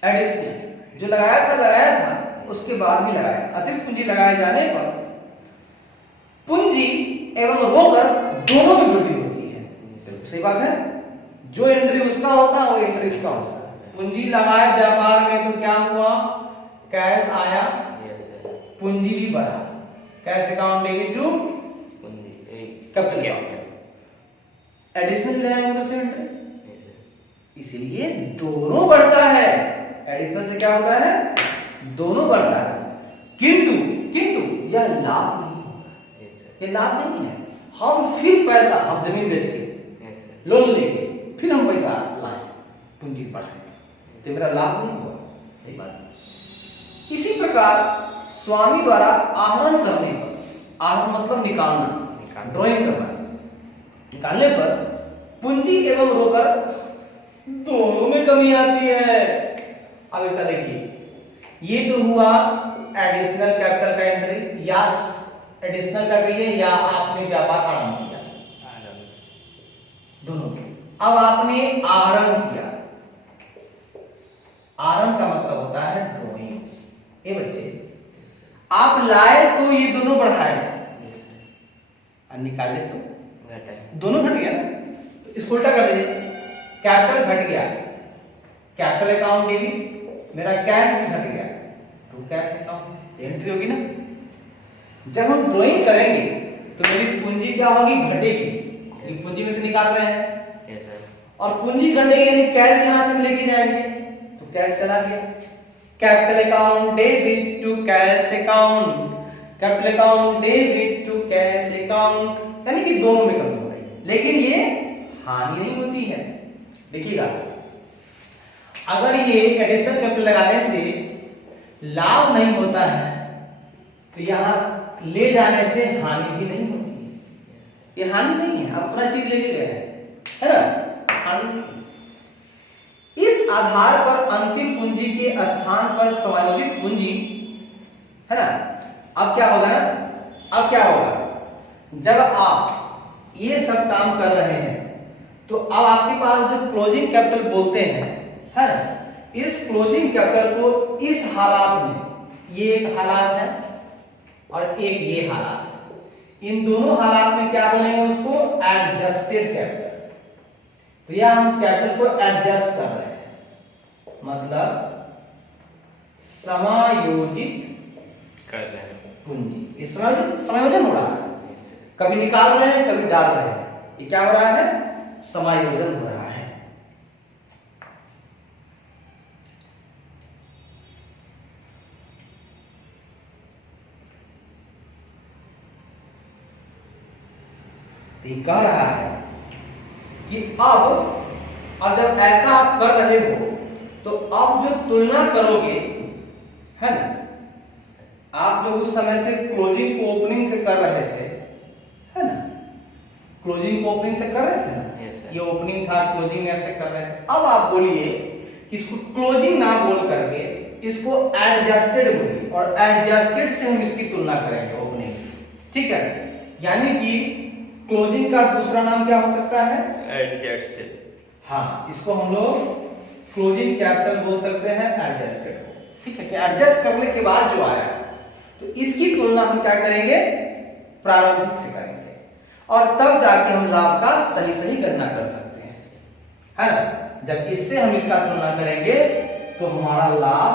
एडिशनल जो लगाया था उसके बाद भी लगाया, अतिरिक्त पूंजी लगाए जाने पर पूंजी एवं रोकर दोनों की वृद्धि होती है। तो सही बात है, जो एंट्री उसका होता है वो एंट्री इसका होता है। पूंजी लगाए व्यापार में तो क्या हुआ, कैश आया, पूंजी भी बढ़ा, cash account debit to capital. Additional ले आएंगे तो एंट्री, इसीलिए दोनों बढ़ता है। एडिशनल से क्या होता है, दोनों बढ़ता है। किंतु यह लाभ नहीं होता, ये लाभ नहीं है। हम फिर पैसा, हम जमीन बेच के लोन लेके फिर हम पैसा लाए, पूंजी बढ़ाए, तो मेरा लाभ नहीं हुआ। सही बात है। इसी प्रकार स्वामी द्वारा आहरण करने पर, आहरण मतलब निकालना, ड्राइंग करना, निकालने पर पूंजी एवं रोकर दोनों में कमी आती है। अब इसका देखिए, ये तो हुआ एडिशनल कैपिटल का एंट्री, या एडिशनल का कहिए या आपने व्यापार आरंभ किया, दोनों के। अब आपने आरंभ किया, आरंभ का मतलब होता है ड्रॉइंग्स। ये बच्चे आप लाए तो ये दोनों बढ़ाए और निकाले तो दोनों घट गया ना, तो इसको उल्टा कर दीजिए, कैपिटल घट गया, कैपिटल अकाउंट डेबिट, मेरा कैश घट गया तो कैश अकाउंट एंट्री होगी ना। जब हम ड्राइंग करेंगे तो मेरी पूंजी क्या होगी, घटेगी, क्योंकि पूंजी में से निकाल रहे हैं। Yes, sir. और पूंजी घटेगी यानी कैश यहां से लेके जाएंगे तो कैश चला गया, capital account debit to cash account, capital account debit to cash account, यानी कि दोनों में कमी हो रही है, लेकिन ये हानि नहीं होती है। देखिएगा अगर ये एडिशनल कैपिटल लगाने से लाभ नहीं होता है तो यहां ले जाने से हानि भी नहीं होती है। ये हानि नहीं है, आप अपना चीज लेके गए हैं, है ना, हानि नहीं। इस आधार पर अंतिम पूंजी के स्थान पर समायोजित पूंजी, है ना। अब क्या होगा ना, अब क्या होगा, जब आप ये सब काम कर रहे हैं तो अब आपके पास जो क्लोजिंग कैपिटल बोलते हैं, है ना, इस क्लोजिंग कैपिटल को इस हालात में, ये एक हालात है और एक ये हालात है, इन दोनों हालात में क्या बोलेंगे उसको, एडजस्टेड कैपिटल। तो यह हम कैपिटल को एडजस्ट कर रहे हैं, मतलब समायोजित कर रहे हैं पूंजी, ये समायोजन हो रहा है, कभी निकाल रहे हैं कभी डाल रहे हैं, ये क्या हो रहा है, समायोजन हो रहा है। कह रहा है कि अब जब ऐसा आप कर रहे हो तो अब जो तुलना करोगे, है ना, आप जो उस समय से क्लोजिंग को ओपनिंग से कर रहे थे, है ना, क्लोजिंग को ओपनिंग से कर रहे थे ना, yes, ये ओपनिंग था, क्लोजिंग ऐसे कर रहे थे। अब आप बोलिए कि इसको क्लोजिंग ना बोल करके इसको एडजस्टेड बोलिए, और एडजस्टेड से हम इसकी तुलना करेंगे ओपनिंग, ठीक है। यानी कि क्लोजिंग का दूसरा नाम क्या हो सकता है, एडजस्टेड। हाँ, इसको हम लोग क्लोजिंग कैपिटल बोल सकते हैं, एडजस्टेड, ठीक है। कि एडजस्ट करने के बाद जो आया तो इसकी तुलना हम क्या करेंगे, प्रारंभिक से करेंगे, और तब जाके हम लाभ का सही सही गणना कर सकते हैं, है ना। जब इससे हम इसका तुलना करेंगे तो हमारा लाभ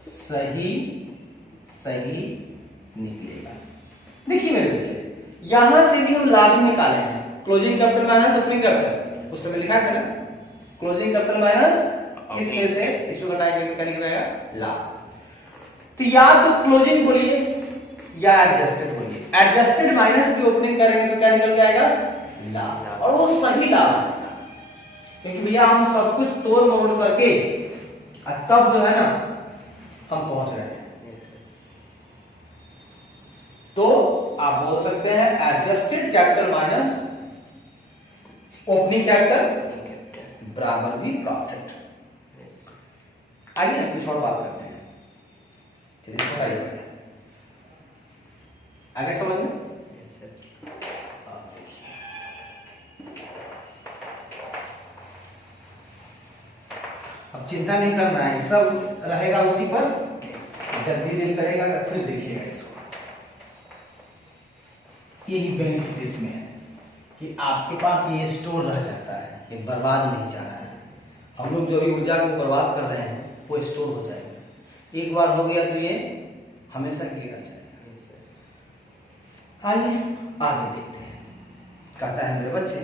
सही सही निकलेगा। देखिए मेरे बच्चे, यहां से भी हम लाभ निकाले हैं, closing capital minus opening capital, उस समय लिखा था ना, क्लोजिंग कैपिटल माइनस इसमें से इसको घटाएंगे तो क्या निकलेगा, लाभ। तो या तो क्लोजिंग बोलिए या एडजस्टेड बोलिए, एडजस्टेड माइनस भी ओपनिंग करेंगे तो क्या निकल जाएगा, लाभ, और वो सही लाभ आएगा, क्योंकि भैया हम सब कुछ तोड़ मोड़ करके तब जो है ना हम पहुंच रहे हैं। तो आप बोल सकते हैं adjusted capital minus opening capital बराबर भी प्रॉफिट। आइए कुछ और बात करते हैं, चलिए थोड़ा आगे समझ में। अब चिंता नहीं करना है, सब रहेगा उसी पर, जब भी दिल करेगा तो फिर देखिएगा इसको। यही बेनिफिट इसमें है कि आपके पास ये स्टोर रह जाता है, ये बर्बाद नहीं जा रहा है। हम लोग जो भी ऊर्जा को बर्बाद कर रहे हैं वो स्टोर हो जाएगा, एक बार हो गया तो ये हमेशा के लिए रह जाएगा। आइए आगे देखते हैं, कहता है मेरे बच्चे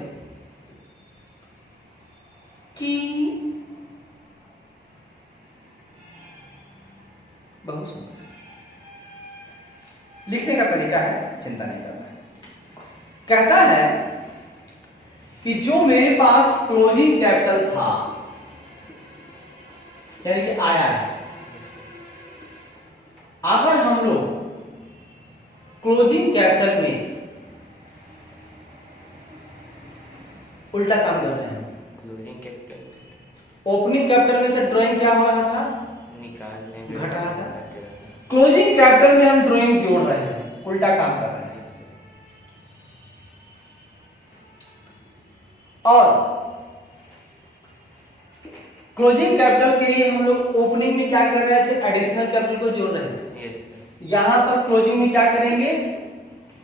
कि बहुत सुंदर लिखने का तरीका है, चिंता नहीं करना है। कहता है कि जो मेरे पास क्लोजिंग कैपिटल था, यानी कि आया है, अगर हम लोग क्लोजिंग कैपिटल में उल्टा काम कर रहे हैं, क्लोजिंग कैपिटल ओपनिंग कैपिटल में से ड्राइंग क्या हो रहा था, निकाल घट रहा था। क्लोजिंग कैपिटल में हम ड्राइंग जोड़ रहे हैं, उल्टा काम कर रहे हैं। और क्लोजिंग कैपिटल के लिए हम लोग ओपनिंग में क्या कर रहे थे, एडिशनल कैपिटल को जोड़ रहे थे। यस यहां पर क्लोजिंग में क्या करेंगे,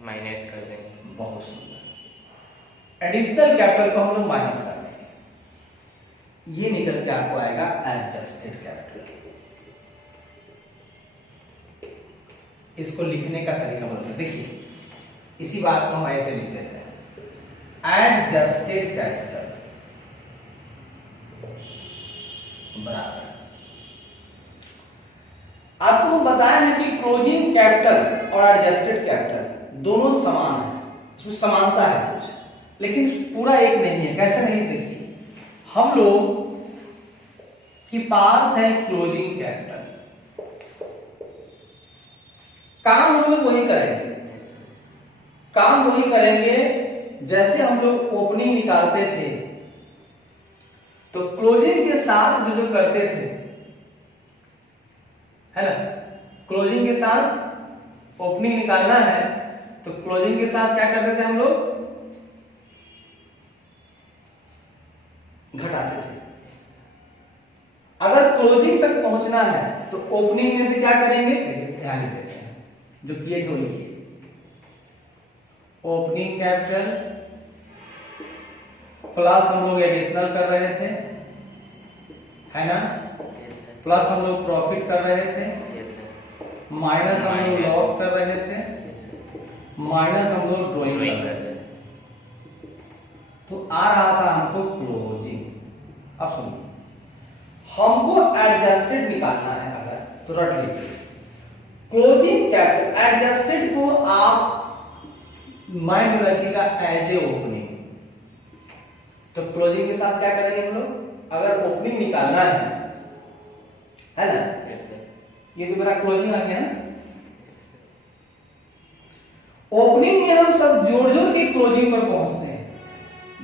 माइनस कर देंगे। बहुत सुंदर, एडिशनल कैपिटल को हम लोग माइनस कर देंगे, ये निकल के आपको आएगा एडजस्टेड कैपिटल। इसको लिखने का तरीका बदलते, देखिए इसी बात को हम ऐसे लिख देते हैं, एडजस्टेड कैपिटल बराबर, आपको हम बताया है कि क्लोजिंग कैपिटल और एडजस्टेड कैपिटल दोनों समान है, इसमें समानता है कुछ, लेकिन पूरा एक नहीं है। कैसे नहीं, देखिए हम लोग के पास है क्लोजिंग कैपिटल, काम हम लोग वही करेंगे, काम वही करेंगे जैसे हम लोग ओपनिंग निकालते थे तो क्लोजिंग के साथ जो करते थे, है ना, क्लोजिंग के साथ ओपनिंग निकालना है तो क्लोजिंग के साथ क्या करते थे हम लोग, घटाते थे। अगर क्लोजिंग तक पहुंचना है तो ओपनिंग में से क्या करेंगे, ध्यान लिख देते हैं, जो किए थे वो लिखिए, ओपनिंग कैपिटल प्लस हम लोग एडिशनल कर रहे थे, है ना, प्लस हम लोग प्रॉफिट कर रहे थे, माइनस हम लोग लॉस कर रहे थे, माइनस हम लोग ड्राइंग कर रहे थे, तो आ रहा था हमको क्लोजिंग। अब सुनिए, हमको एडजस्टेड निकालना है, अगर तो रट लीजिए, क्लोजिंग कैपिटल एडजस्टेड को आप माइंड में रखिएगा एज ए ओपनिंग, तो क्लोजिंग के साथ क्या करेंगे हम लोग, अगर ओपनिंग निकालना है ना, ये तो मेरा क्लोजिंग आ गया ना, ओपनिंग में हम सब जोड़ जोड़ के क्लोजिंग पर पहुंचते हैं,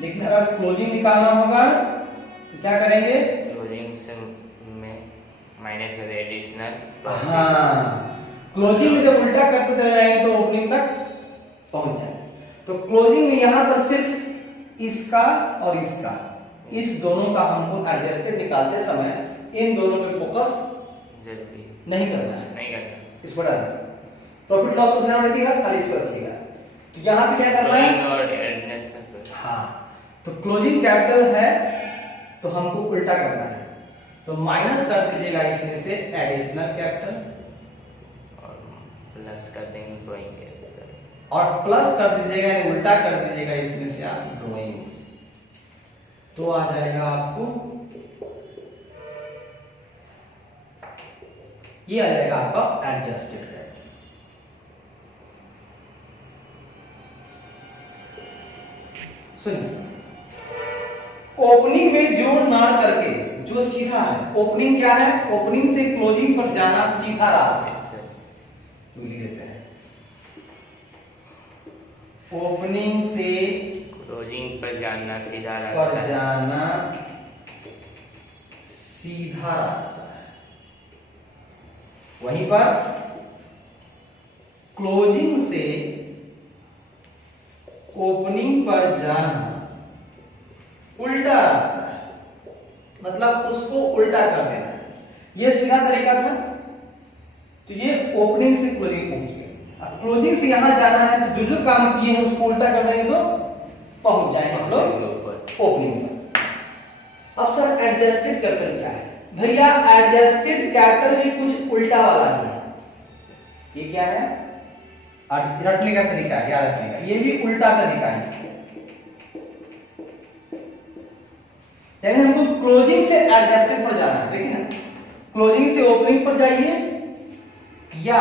लेकिन अगर क्लोजिंग निकालना होगा तो क्या करेंगे, क्लोजिंग से में माइनस कर एडिशनल, हाँ, क्लोजिंग में जब उल्टा करते चले जाएंगे तो ओपनिंग तक पहुंच जाए। तो क्लोजिंग में यहां पर सिर्फ इसका और इसका, इस दोनों का हमको एडजस्टेड निकालते समय इन दोनों पे फोकस नहीं करना है, नहीं करना, इस पर प्रॉफिट लॉस को ध्यान रखिएगा, खाली इसको रखिएगा। तो यहां पे क्या करना है, और एडिशनल, हाँ, तो क्लोजिंग कैपिटल है तो हमको उल्टा करना है, तो माइनस कर दीजिएगा इसमें से एडिशनल कैपिटल और प्लस कर देंगे ड्राइंग कैपिटल, और प्लस कर दीजिएगा, उल्टा कर दीजिएगा इसमें से आप ड्राइंग्स, तो आ जाएगा आपको, ये आ जाएगा आपका एडजस्टेड कैपिटल। सुनिए, ओपनिंग में जोड़ ना करके जो सीधा है, ओपनिंग क्या है, ओपनिंग से क्लोजिंग पर जाना सीधा रास्ता है, तो लिख देते हैं, ओपनिंग से क्लोजिंग पर जाना सीधा पर रास्ता है, जाना सीधा रास्ता है, वहीं पर क्लोजिंग से ओपनिंग पर जाना उल्टा रास्ता है, मतलब उसको उल्टा कर देना है। ये सीधा तरीका था, तो ये ओपनिंग से क्लोजिंग पहुंच गए। अब क्लोजिंग से यहां जाना है तो जो जो काम किए हैं उसको उल्टा कर देंगे तो पहुंच जाएंगे हम लोग ओपनिंग पर। अब सर एडजस्टेड कैपिटल क्या है, भैया एडजस्टेड कैपिटल भी कुछ उल्टा वाला ही है, ये क्या है, रटने का तरीका है, याद रखिएगा, ये भी उल्टा तरीका है, यानी हमको क्लोजिंग से एडजस्टेड पर जाना है, देखिए ना, क्लोजिंग से ओपनिंग पर जाइए या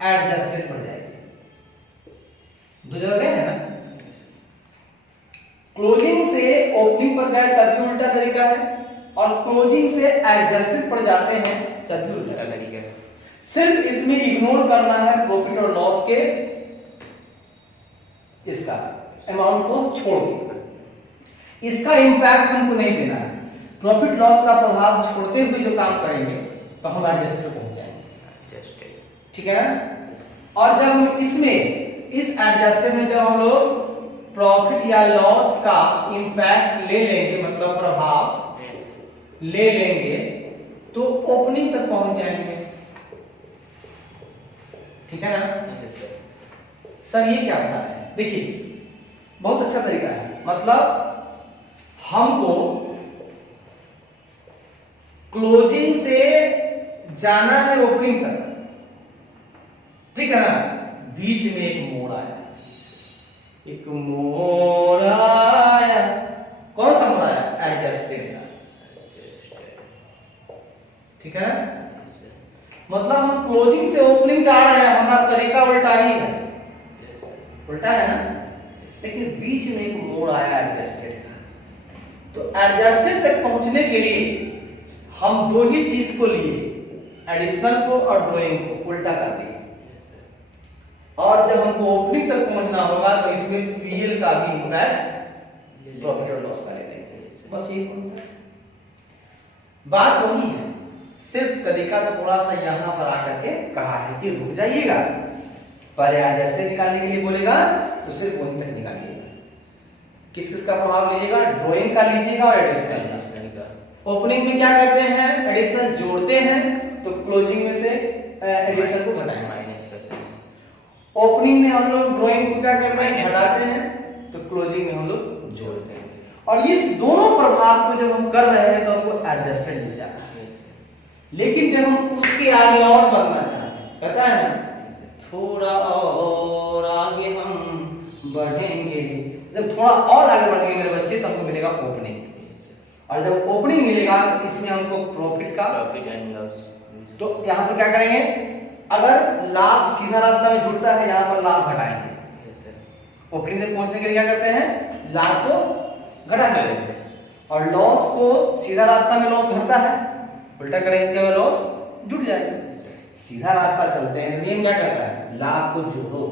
एडजस्टेड पर जाइए, दो जगह गए हैं ना, क्लोजिंग से ओपनिंग पर जाए तब भी उल्टा तरीका है, और क्लोजिंग से एडजस्टेड पर जाते हैं तब भी उल्टा तरीका है। सिर्फ इसमें इग्नोर करना है प्रॉफिट और लॉस के इसका अमाउंट को छोड़ के, इसका इंपैक्ट हमको नहीं देना है, प्रॉफिट लॉस का प्रभाव छोड़ते हुए जो काम करेंगे तो हम एडजस्टेड पे पहुंच जाएंगे, एडजस्टेड। ठीक है ना। और जब हम इसमें इस एडजस्टेड में जब हम लोग प्रॉफिट या लॉस का इंपैक्ट ले लेंगे, मतलब प्रभाव ले लेंगे, तो ओपनिंग तक पहुंच जाएंगे, ठीक है ना। सर ये क्या बता रहे हैं, देखिए बहुत अच्छा तरीका है, मतलब हमको क्लोजिंग से जाना है ओपनिंग तक, ठीक है ना। बीच में एक मोड़ आया, एक मोड़ आया, कौन सा मोड़ आया, एडजस्टेड, ठीक है ना। मतलब हम क्लोजिंग से ओपनिंग जा रहे हैं, हमारा तरीका उल्टा ही है, उल्टा है ना। लेकिन बीच में एक मोड़ आया एडजस्टेड का, तो एडजस्टेड तक पहुंचने के लिए हम दो ही चीज को लिए, एडिशनल को और ड्राइंग को उल्टा कर दिए। और जब हमको ओपनिंग तक पहुंचना होगा तो इसमें पीएल का भी इंपैक्ट प्रॉफिट और लॉस का ले लेंगे, बस यही होता है। बात वही है, सिर्फ तरीका थोड़ा सा यहां पर आकर के कहा है कि रुक जाइएगा, पहले एडजस्टेड निकालने के लिए बोलेगा तो सिर्फ वहीं तक निकालिएगा। किस किस का प्रभाव लीजिएगा, ड्राइंग का लीजिएगा और एडिशनल का। ओपनिंग में क्या करते हैं, एडिशनल जोड़ते हैं, तो क्लोजिंग में से एडिशनल को घटाएंगे, माइनस करते हैं। ओपनिंग में हम लोग ड्राइंग को क्या करते हैं, घटाते हैं, तो क्लोजिंग में हम लोग जोड़ते हैं। और इस दोनों प्रभाव को जब हम कर रहे हैं तो हमको एडजस्टेड मिल जाता है। लेकिन जब हम उसके आगे और बढ़ना चाहते हैं, कहता है ना थोड़ा और आगे हम बढ़ेंगे, जब थोड़ा और आगे बढ़ेंगे मेरे बच्चे तो हमको मिलेगा ओपनिंग, और जब ओपनिंग मिलेगा तो इसमें हमको प्रॉफिट का, प्रॉफिट एंड लॉस। तो यहाँ पर क्या करेंगे, अगर लाभ सीधा रास्ता में जुड़ता है यहाँ पर लाभ घटाएंगे, ओपनिंग तक पहुंचने के लिए क्या करते हैं, लाभ को घटा देते हैं, और लॉस को सीधा रास्ता में लॉस घटता है, उल्टा करेंगे तो लॉस जुड़ जाएगा। सीधा रास्ता चलते हैं नियम क्या करता है, लाभ को जोड़ो,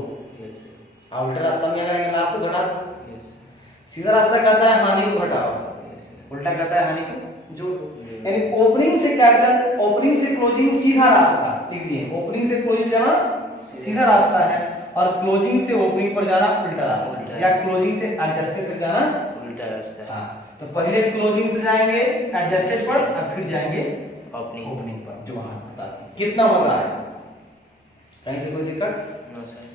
और उल्टा रास्ता में क्या करेंगे, लाभ को घटा दो। सीधा रास्ता कहता है हानि को घटाओ, उल्टा कहता है हानि को जोड़ो। यानी ओपनिंग से कैपिटल, ओपनिंग से क्लोजिंग सीधा रास्ता, लिखिए ओपनिंग से क्लोजिंग जाना सीधा रास्ता है, और क्लोजिंग से ओपनिंग पर जाना उल्टा रास्ता है, या क्लोजिंग से एडजस्टेड तक जाना उल्टा रास्ता है। हाँ, तो पहले क्लोजिंग से जाएंगे एडजस्टेड पर, और फिर जाएंगे ओपनिंग पर, जो वहां बता दी। कितना मजा आया, कहीं से कोई दिक्कत? No sir.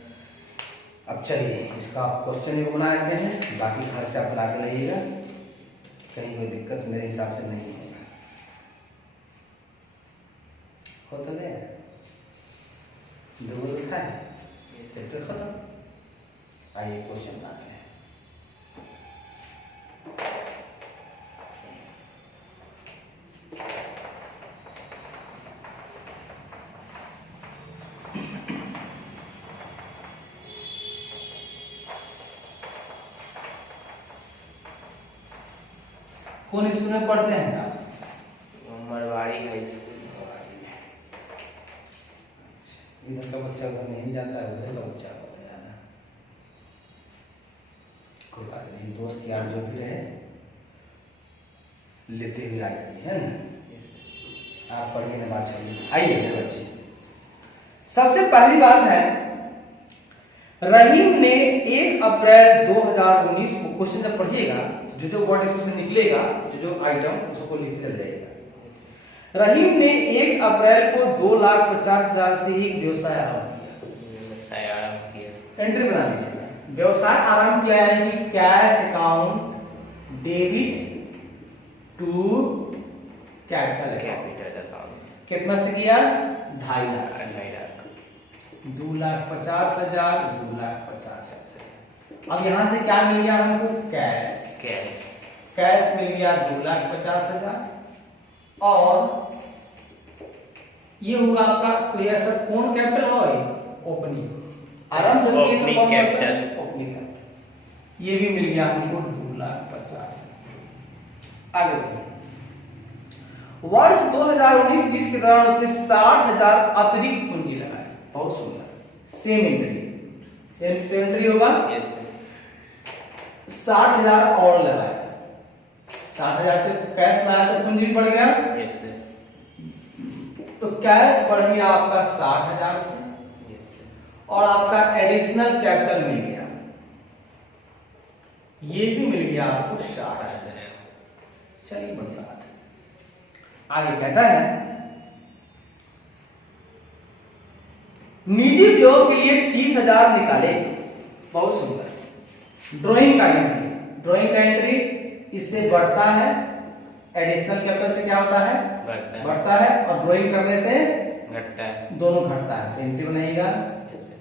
अब चलिए इसका क्वेश्चन भी बना देते हैं, बाकी घर से आप ला के लाइएगा, कहीं कोई दिक्कत मेरे हिसाब से नहीं होगा। हो तो गया, दो था चैप्टर खत्म। आइए क्वेश्चन बनाते हैं। कौन स्कूल में पढ़ते हैं आप? Marwari high school. इधर का बच्चा उधर नहीं जाता है, उधर का बच्चा उधर जाना। कोई बात नहीं, दोस्त यार जो भी रहे लेते हुए आ जाइए, है ना। आप पढ़िए ना, बात छोड़िए। आइए मेरे बच्चे, सबसे पहली बात है, रहीम ने 1 अप्रैल 2019 को, क्वेश्चन जब पढ़िएगा जो वर्ड इसमें से निकलेगा, जो आइटम उसको लिखते चल जाइएगा। रहीम ने 1 अप्रैल को 2,50,000 से ही व्यवसाय आरंभ किया। एंट्री बना लीजिएगा, व्यवसाय आरंभ किया, यानी कि cash account debit to capital account. कितना से किया, 2.5 लाख, 2,50,000, 2,50,000। अब यहां से क्या मिल गया हमको, कैश मिल गया 2,50,000, और ये हुआ आपका क्लियर। सर कौन कैपिटल है, ओपनिंग आरंभ जब किए तो कैपिटल, ओपनिंग कैपिटल। ये भी मिल गया हमको 2,50,000। आगे वर्ष 2019-20 के दौरान उसने 60,000 अतिरिक्त पूंजी लगाई। बहुत सुंदर, सेम एंट्री होगा, 60,000 और लगाया, 60,000 से कैश लाया तो पूंजी बढ़ गया, तो कैश बढ़ गया आपका 60,000 से, यस सर। और आपका एडिशनल कैपिटल मिल गया, ये भी मिल गया आपको 60,000। चलिए बढ़िया बात है। आगे कहता है निजी उपयोग के लिए 30,000 निकाले। बहुत सुंदर। ड्राइंग का एंट्री, ड्राइंग का एंट्री इससे बढ़ता है, एडिशनल कैपिटल से क्या होता है, बढ़ता है, और ड्राइंग करने से घटता है, दोनों घटता है। तो एंट्री बनाएगा yes sir.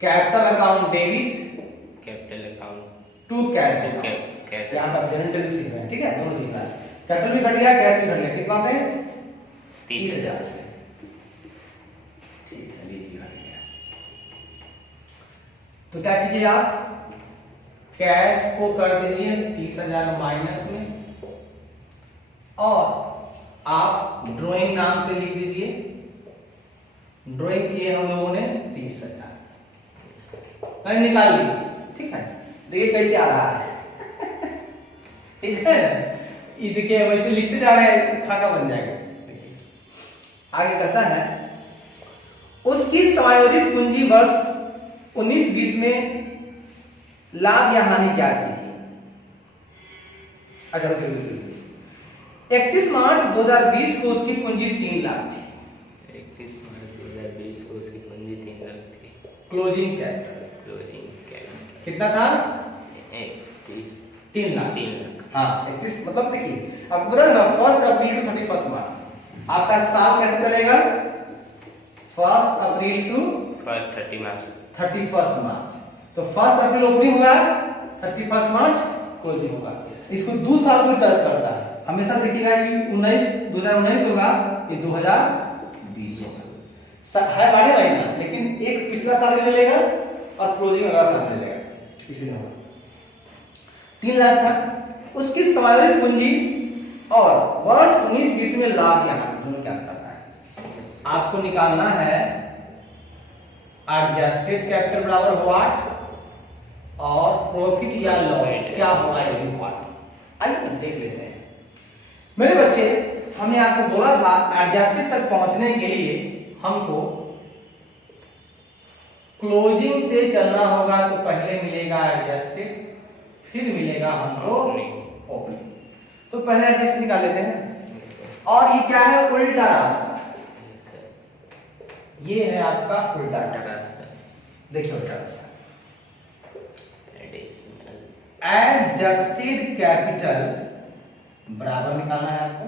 Capital account debit capital account to cash to account. Cash यहाँ पर जनरल सीख रहे हैं, ठीक है, दोनों चीज है। कैपिटल भी घट गया, कैश भी घट गया, कितना से 30,000 से, ठीक है, ये भी घट गया। तो क्या कीजिए आप, कैश को कर दीजिए 30,000 माइनस में, और आप ड्राइंग नाम से लिख दीजिए, ड्राइंग किए हम लोगों ने 30,000, निकाल लीजिए, ठीक है। देखिए कैसे आ रहा है ठीक है, ये देखिए वैसे लिखते जा रहे हैं, खाका बन जाएगा। आगे कहता है उसकी समायोजित पूंजी वर्ष 19-20 में लाभ या हानि क्या कीजिए। अच्छा, 31 मार्च 2020 को उसकी पूंजी 3 लाख थी। 31 मार्च 2020 को उसकी पूंजी 3 लाख थी। क्लोजिंग कैपिटल कितना था, 3 लाख। 3 लाख। हाँ, 31 मतलब देखिए आपको पता है ना, 1 अप्रैल टू 31 मार्च आपका साल कैसे चलेगा, 1 अप्रैल टू 31 मार्च। तो 1 अप्रैल ओपनिंग होगा, 31 मार्च क्लोजिंग होगा। इसको 2 साल को टच करता है। हमेशा देखिएगा कि 2019 होगा, ये 2020 होगा, है बारह महीना, लेकिन एक पिछला साल ले लेगा और क्लोजिंग अगला साल ले लेगा, इसी में 3 लाख था उसकी समायोजित पूंजी, और वर्ष 19-20 में लाभ या हानि दोनों क्या करना है आपको निकालना है। एडजस्टेड कैपिटल बराबर व्हाट, और प्रॉफिट या लॉस क्या होगा, ये व्हाट। आइए देख लेते हैं मेरे बच्चे। हमने आपको बोला था एडजस्टेड तक पहुंचने के लिए हमको क्लोजिंग से चलना होगा, तो पहले मिलेगा एडजस्टेड, फिर मिलेगा हमको ओपनिंग। तो पहले एडजस्ट निकाल लेते हैं, और ये क्या है, उल्टा रास्ता। ये है आपका उल्टा रास्ता, देखिए उल्टा रास्ता। एडजस्टेड कैपिटल बराबर निकालना है आपको।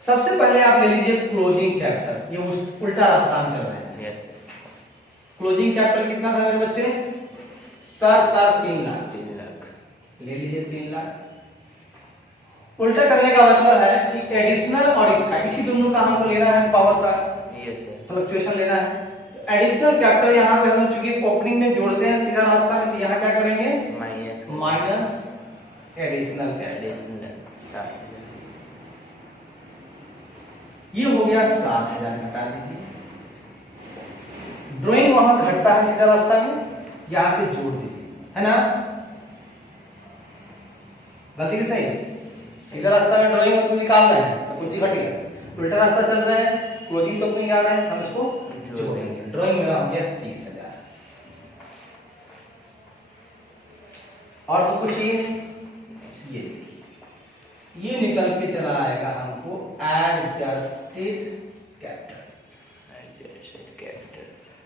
सबसे पहले आप ले लीजिए क्लोजिंग कैपिटल, ये उस उल्टा रास्ता में चल रहे हैं। क्लोजिंग कैपिटल कितना था मेरे बच्चे, सर 3 लाख ले लीजिए, 3 लाख। उल्टा करने का मतलब है कि एडिशनल और इसका, इसी दोनों का हमको लेना है पावर का, फ्लक्चुएशन लेना है। एडिशनल कैपिटल यहाँ पे हम चूंकि ओपनिंग में जोड़ते हैं सीधा रास्ता में, तो यहाँ क्या करेंगे, माइनस एडिशनल कैपिटल। ये हो गया 7,000, घटा दीजिए। ड्राइंग वहां घटता है सीधा रास्ता में, यहाँ पे जोड़ दीजिए, है ना, गलती की सही। सीधा रास्ता में ड्राइंग मतलब निकाल रहे हैं तो पूंजी घट गया, उल्टा रास्ता चल रहे हैं, क्लोजिंग से ओपनिंग आ रहे हैं, हम इसको जोड़ेंगे। ड्राइंग मेरा हो गया 30,000। और तो कुछ ये देखिए, ये निकल के चला आएगा हमको एडजस्टेड कैपिटल।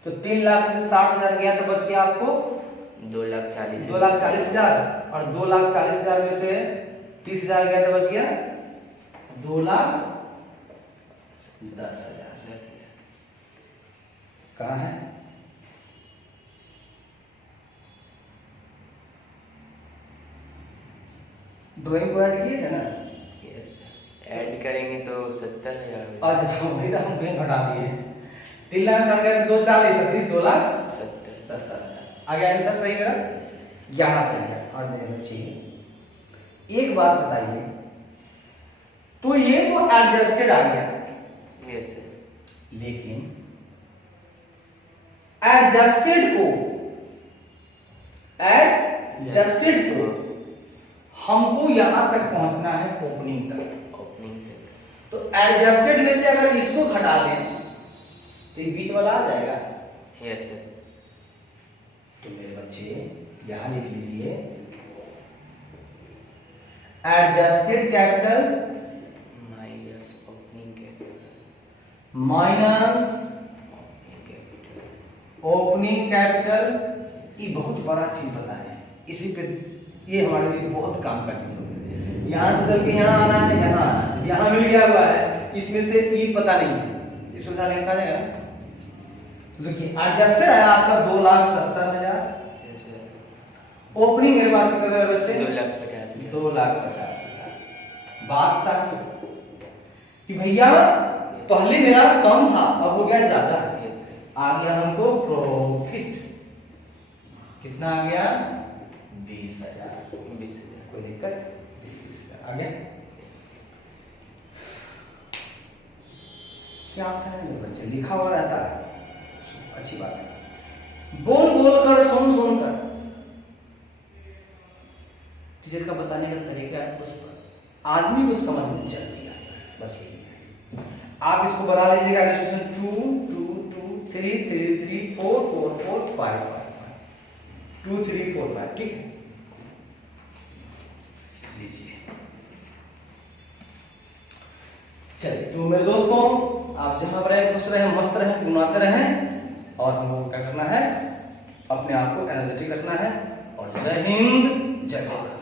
तो 3 लाख में 60,000 गया, तो बच गया आपको 2,40,000, और 2,40,000 में से 30,000 गया, तो बच गया 2,10,000। कहाँ है, ड्राइंग को ऐड किए थे ना, ऐड करेंगे तो 70,000। अच्छा, वही तो हम कहीं घटा दिए। 3 लाख 60,000, 2,40,30, 2,70,000 आ गया आंसर सही मेरा। यहाँ पे है। और मेरे बच्चे एक बात बताइए, तो ये तो एडजस्टेड आ गया, यस सर, लेकिन एडजस्टेड को हमको यहां तक पहुंचना है, ओपनिंग तक। ओपनिंग तो एडजस्टेड में से अगर इसको घटा दें तो ये बीच वाला आ जाएगा। Yes sir. तो मेरे बच्चे यहां लिख लीजिए adjusted capital minus opening capital minus capital opening capital. ये बहुत बड़ा चीज पता है, इसी पे ये हमारे लिए बहुत काम का चीज है। यहाँ से चल के यहाँ आना है, यहाँ आना है, यहाँ मिल गया हुआ है, इसमें से ये पता नहीं है, इसको उठा लेकर आ जाएगा ना। तो देखिए एडजस्टेड है आपका 2,70,000, ओपनिंग मेरे पास कितना है बच्चे? 2,50,000। 2,50,000। बात साफ कि भैया पहले मेरा कम था, अब हो गया ज्यादा, आ गया हमको प्रॉफिट। कितना आ गया? 20,000। 20,000। कोई दिक्कत? 20,000 आ गया। क्या होता है जब बच्चे लिखा हुआ रहता है, अच्छी बात है। बोल बोल कर सुन सुन कर टीचर का बताने का तरीका है, उस पर आदमी को समझ में जल्दी आता है, बस यही है। आप इसको बना लीजिएगा एडिशन 2 2 2 3 3 3 4 4 4 5 5 2 3 4 5, ठीक है। लीजिए, चलिए तो मेरे दोस्तों आप जहां पर रहे खुश रहे, मस्त रहे, गुनगुनाते रहें, और हम लोगों को क्या करना है, अपने आप को एनर्जेटिक रखना है। और जय हिंद, जय भारत।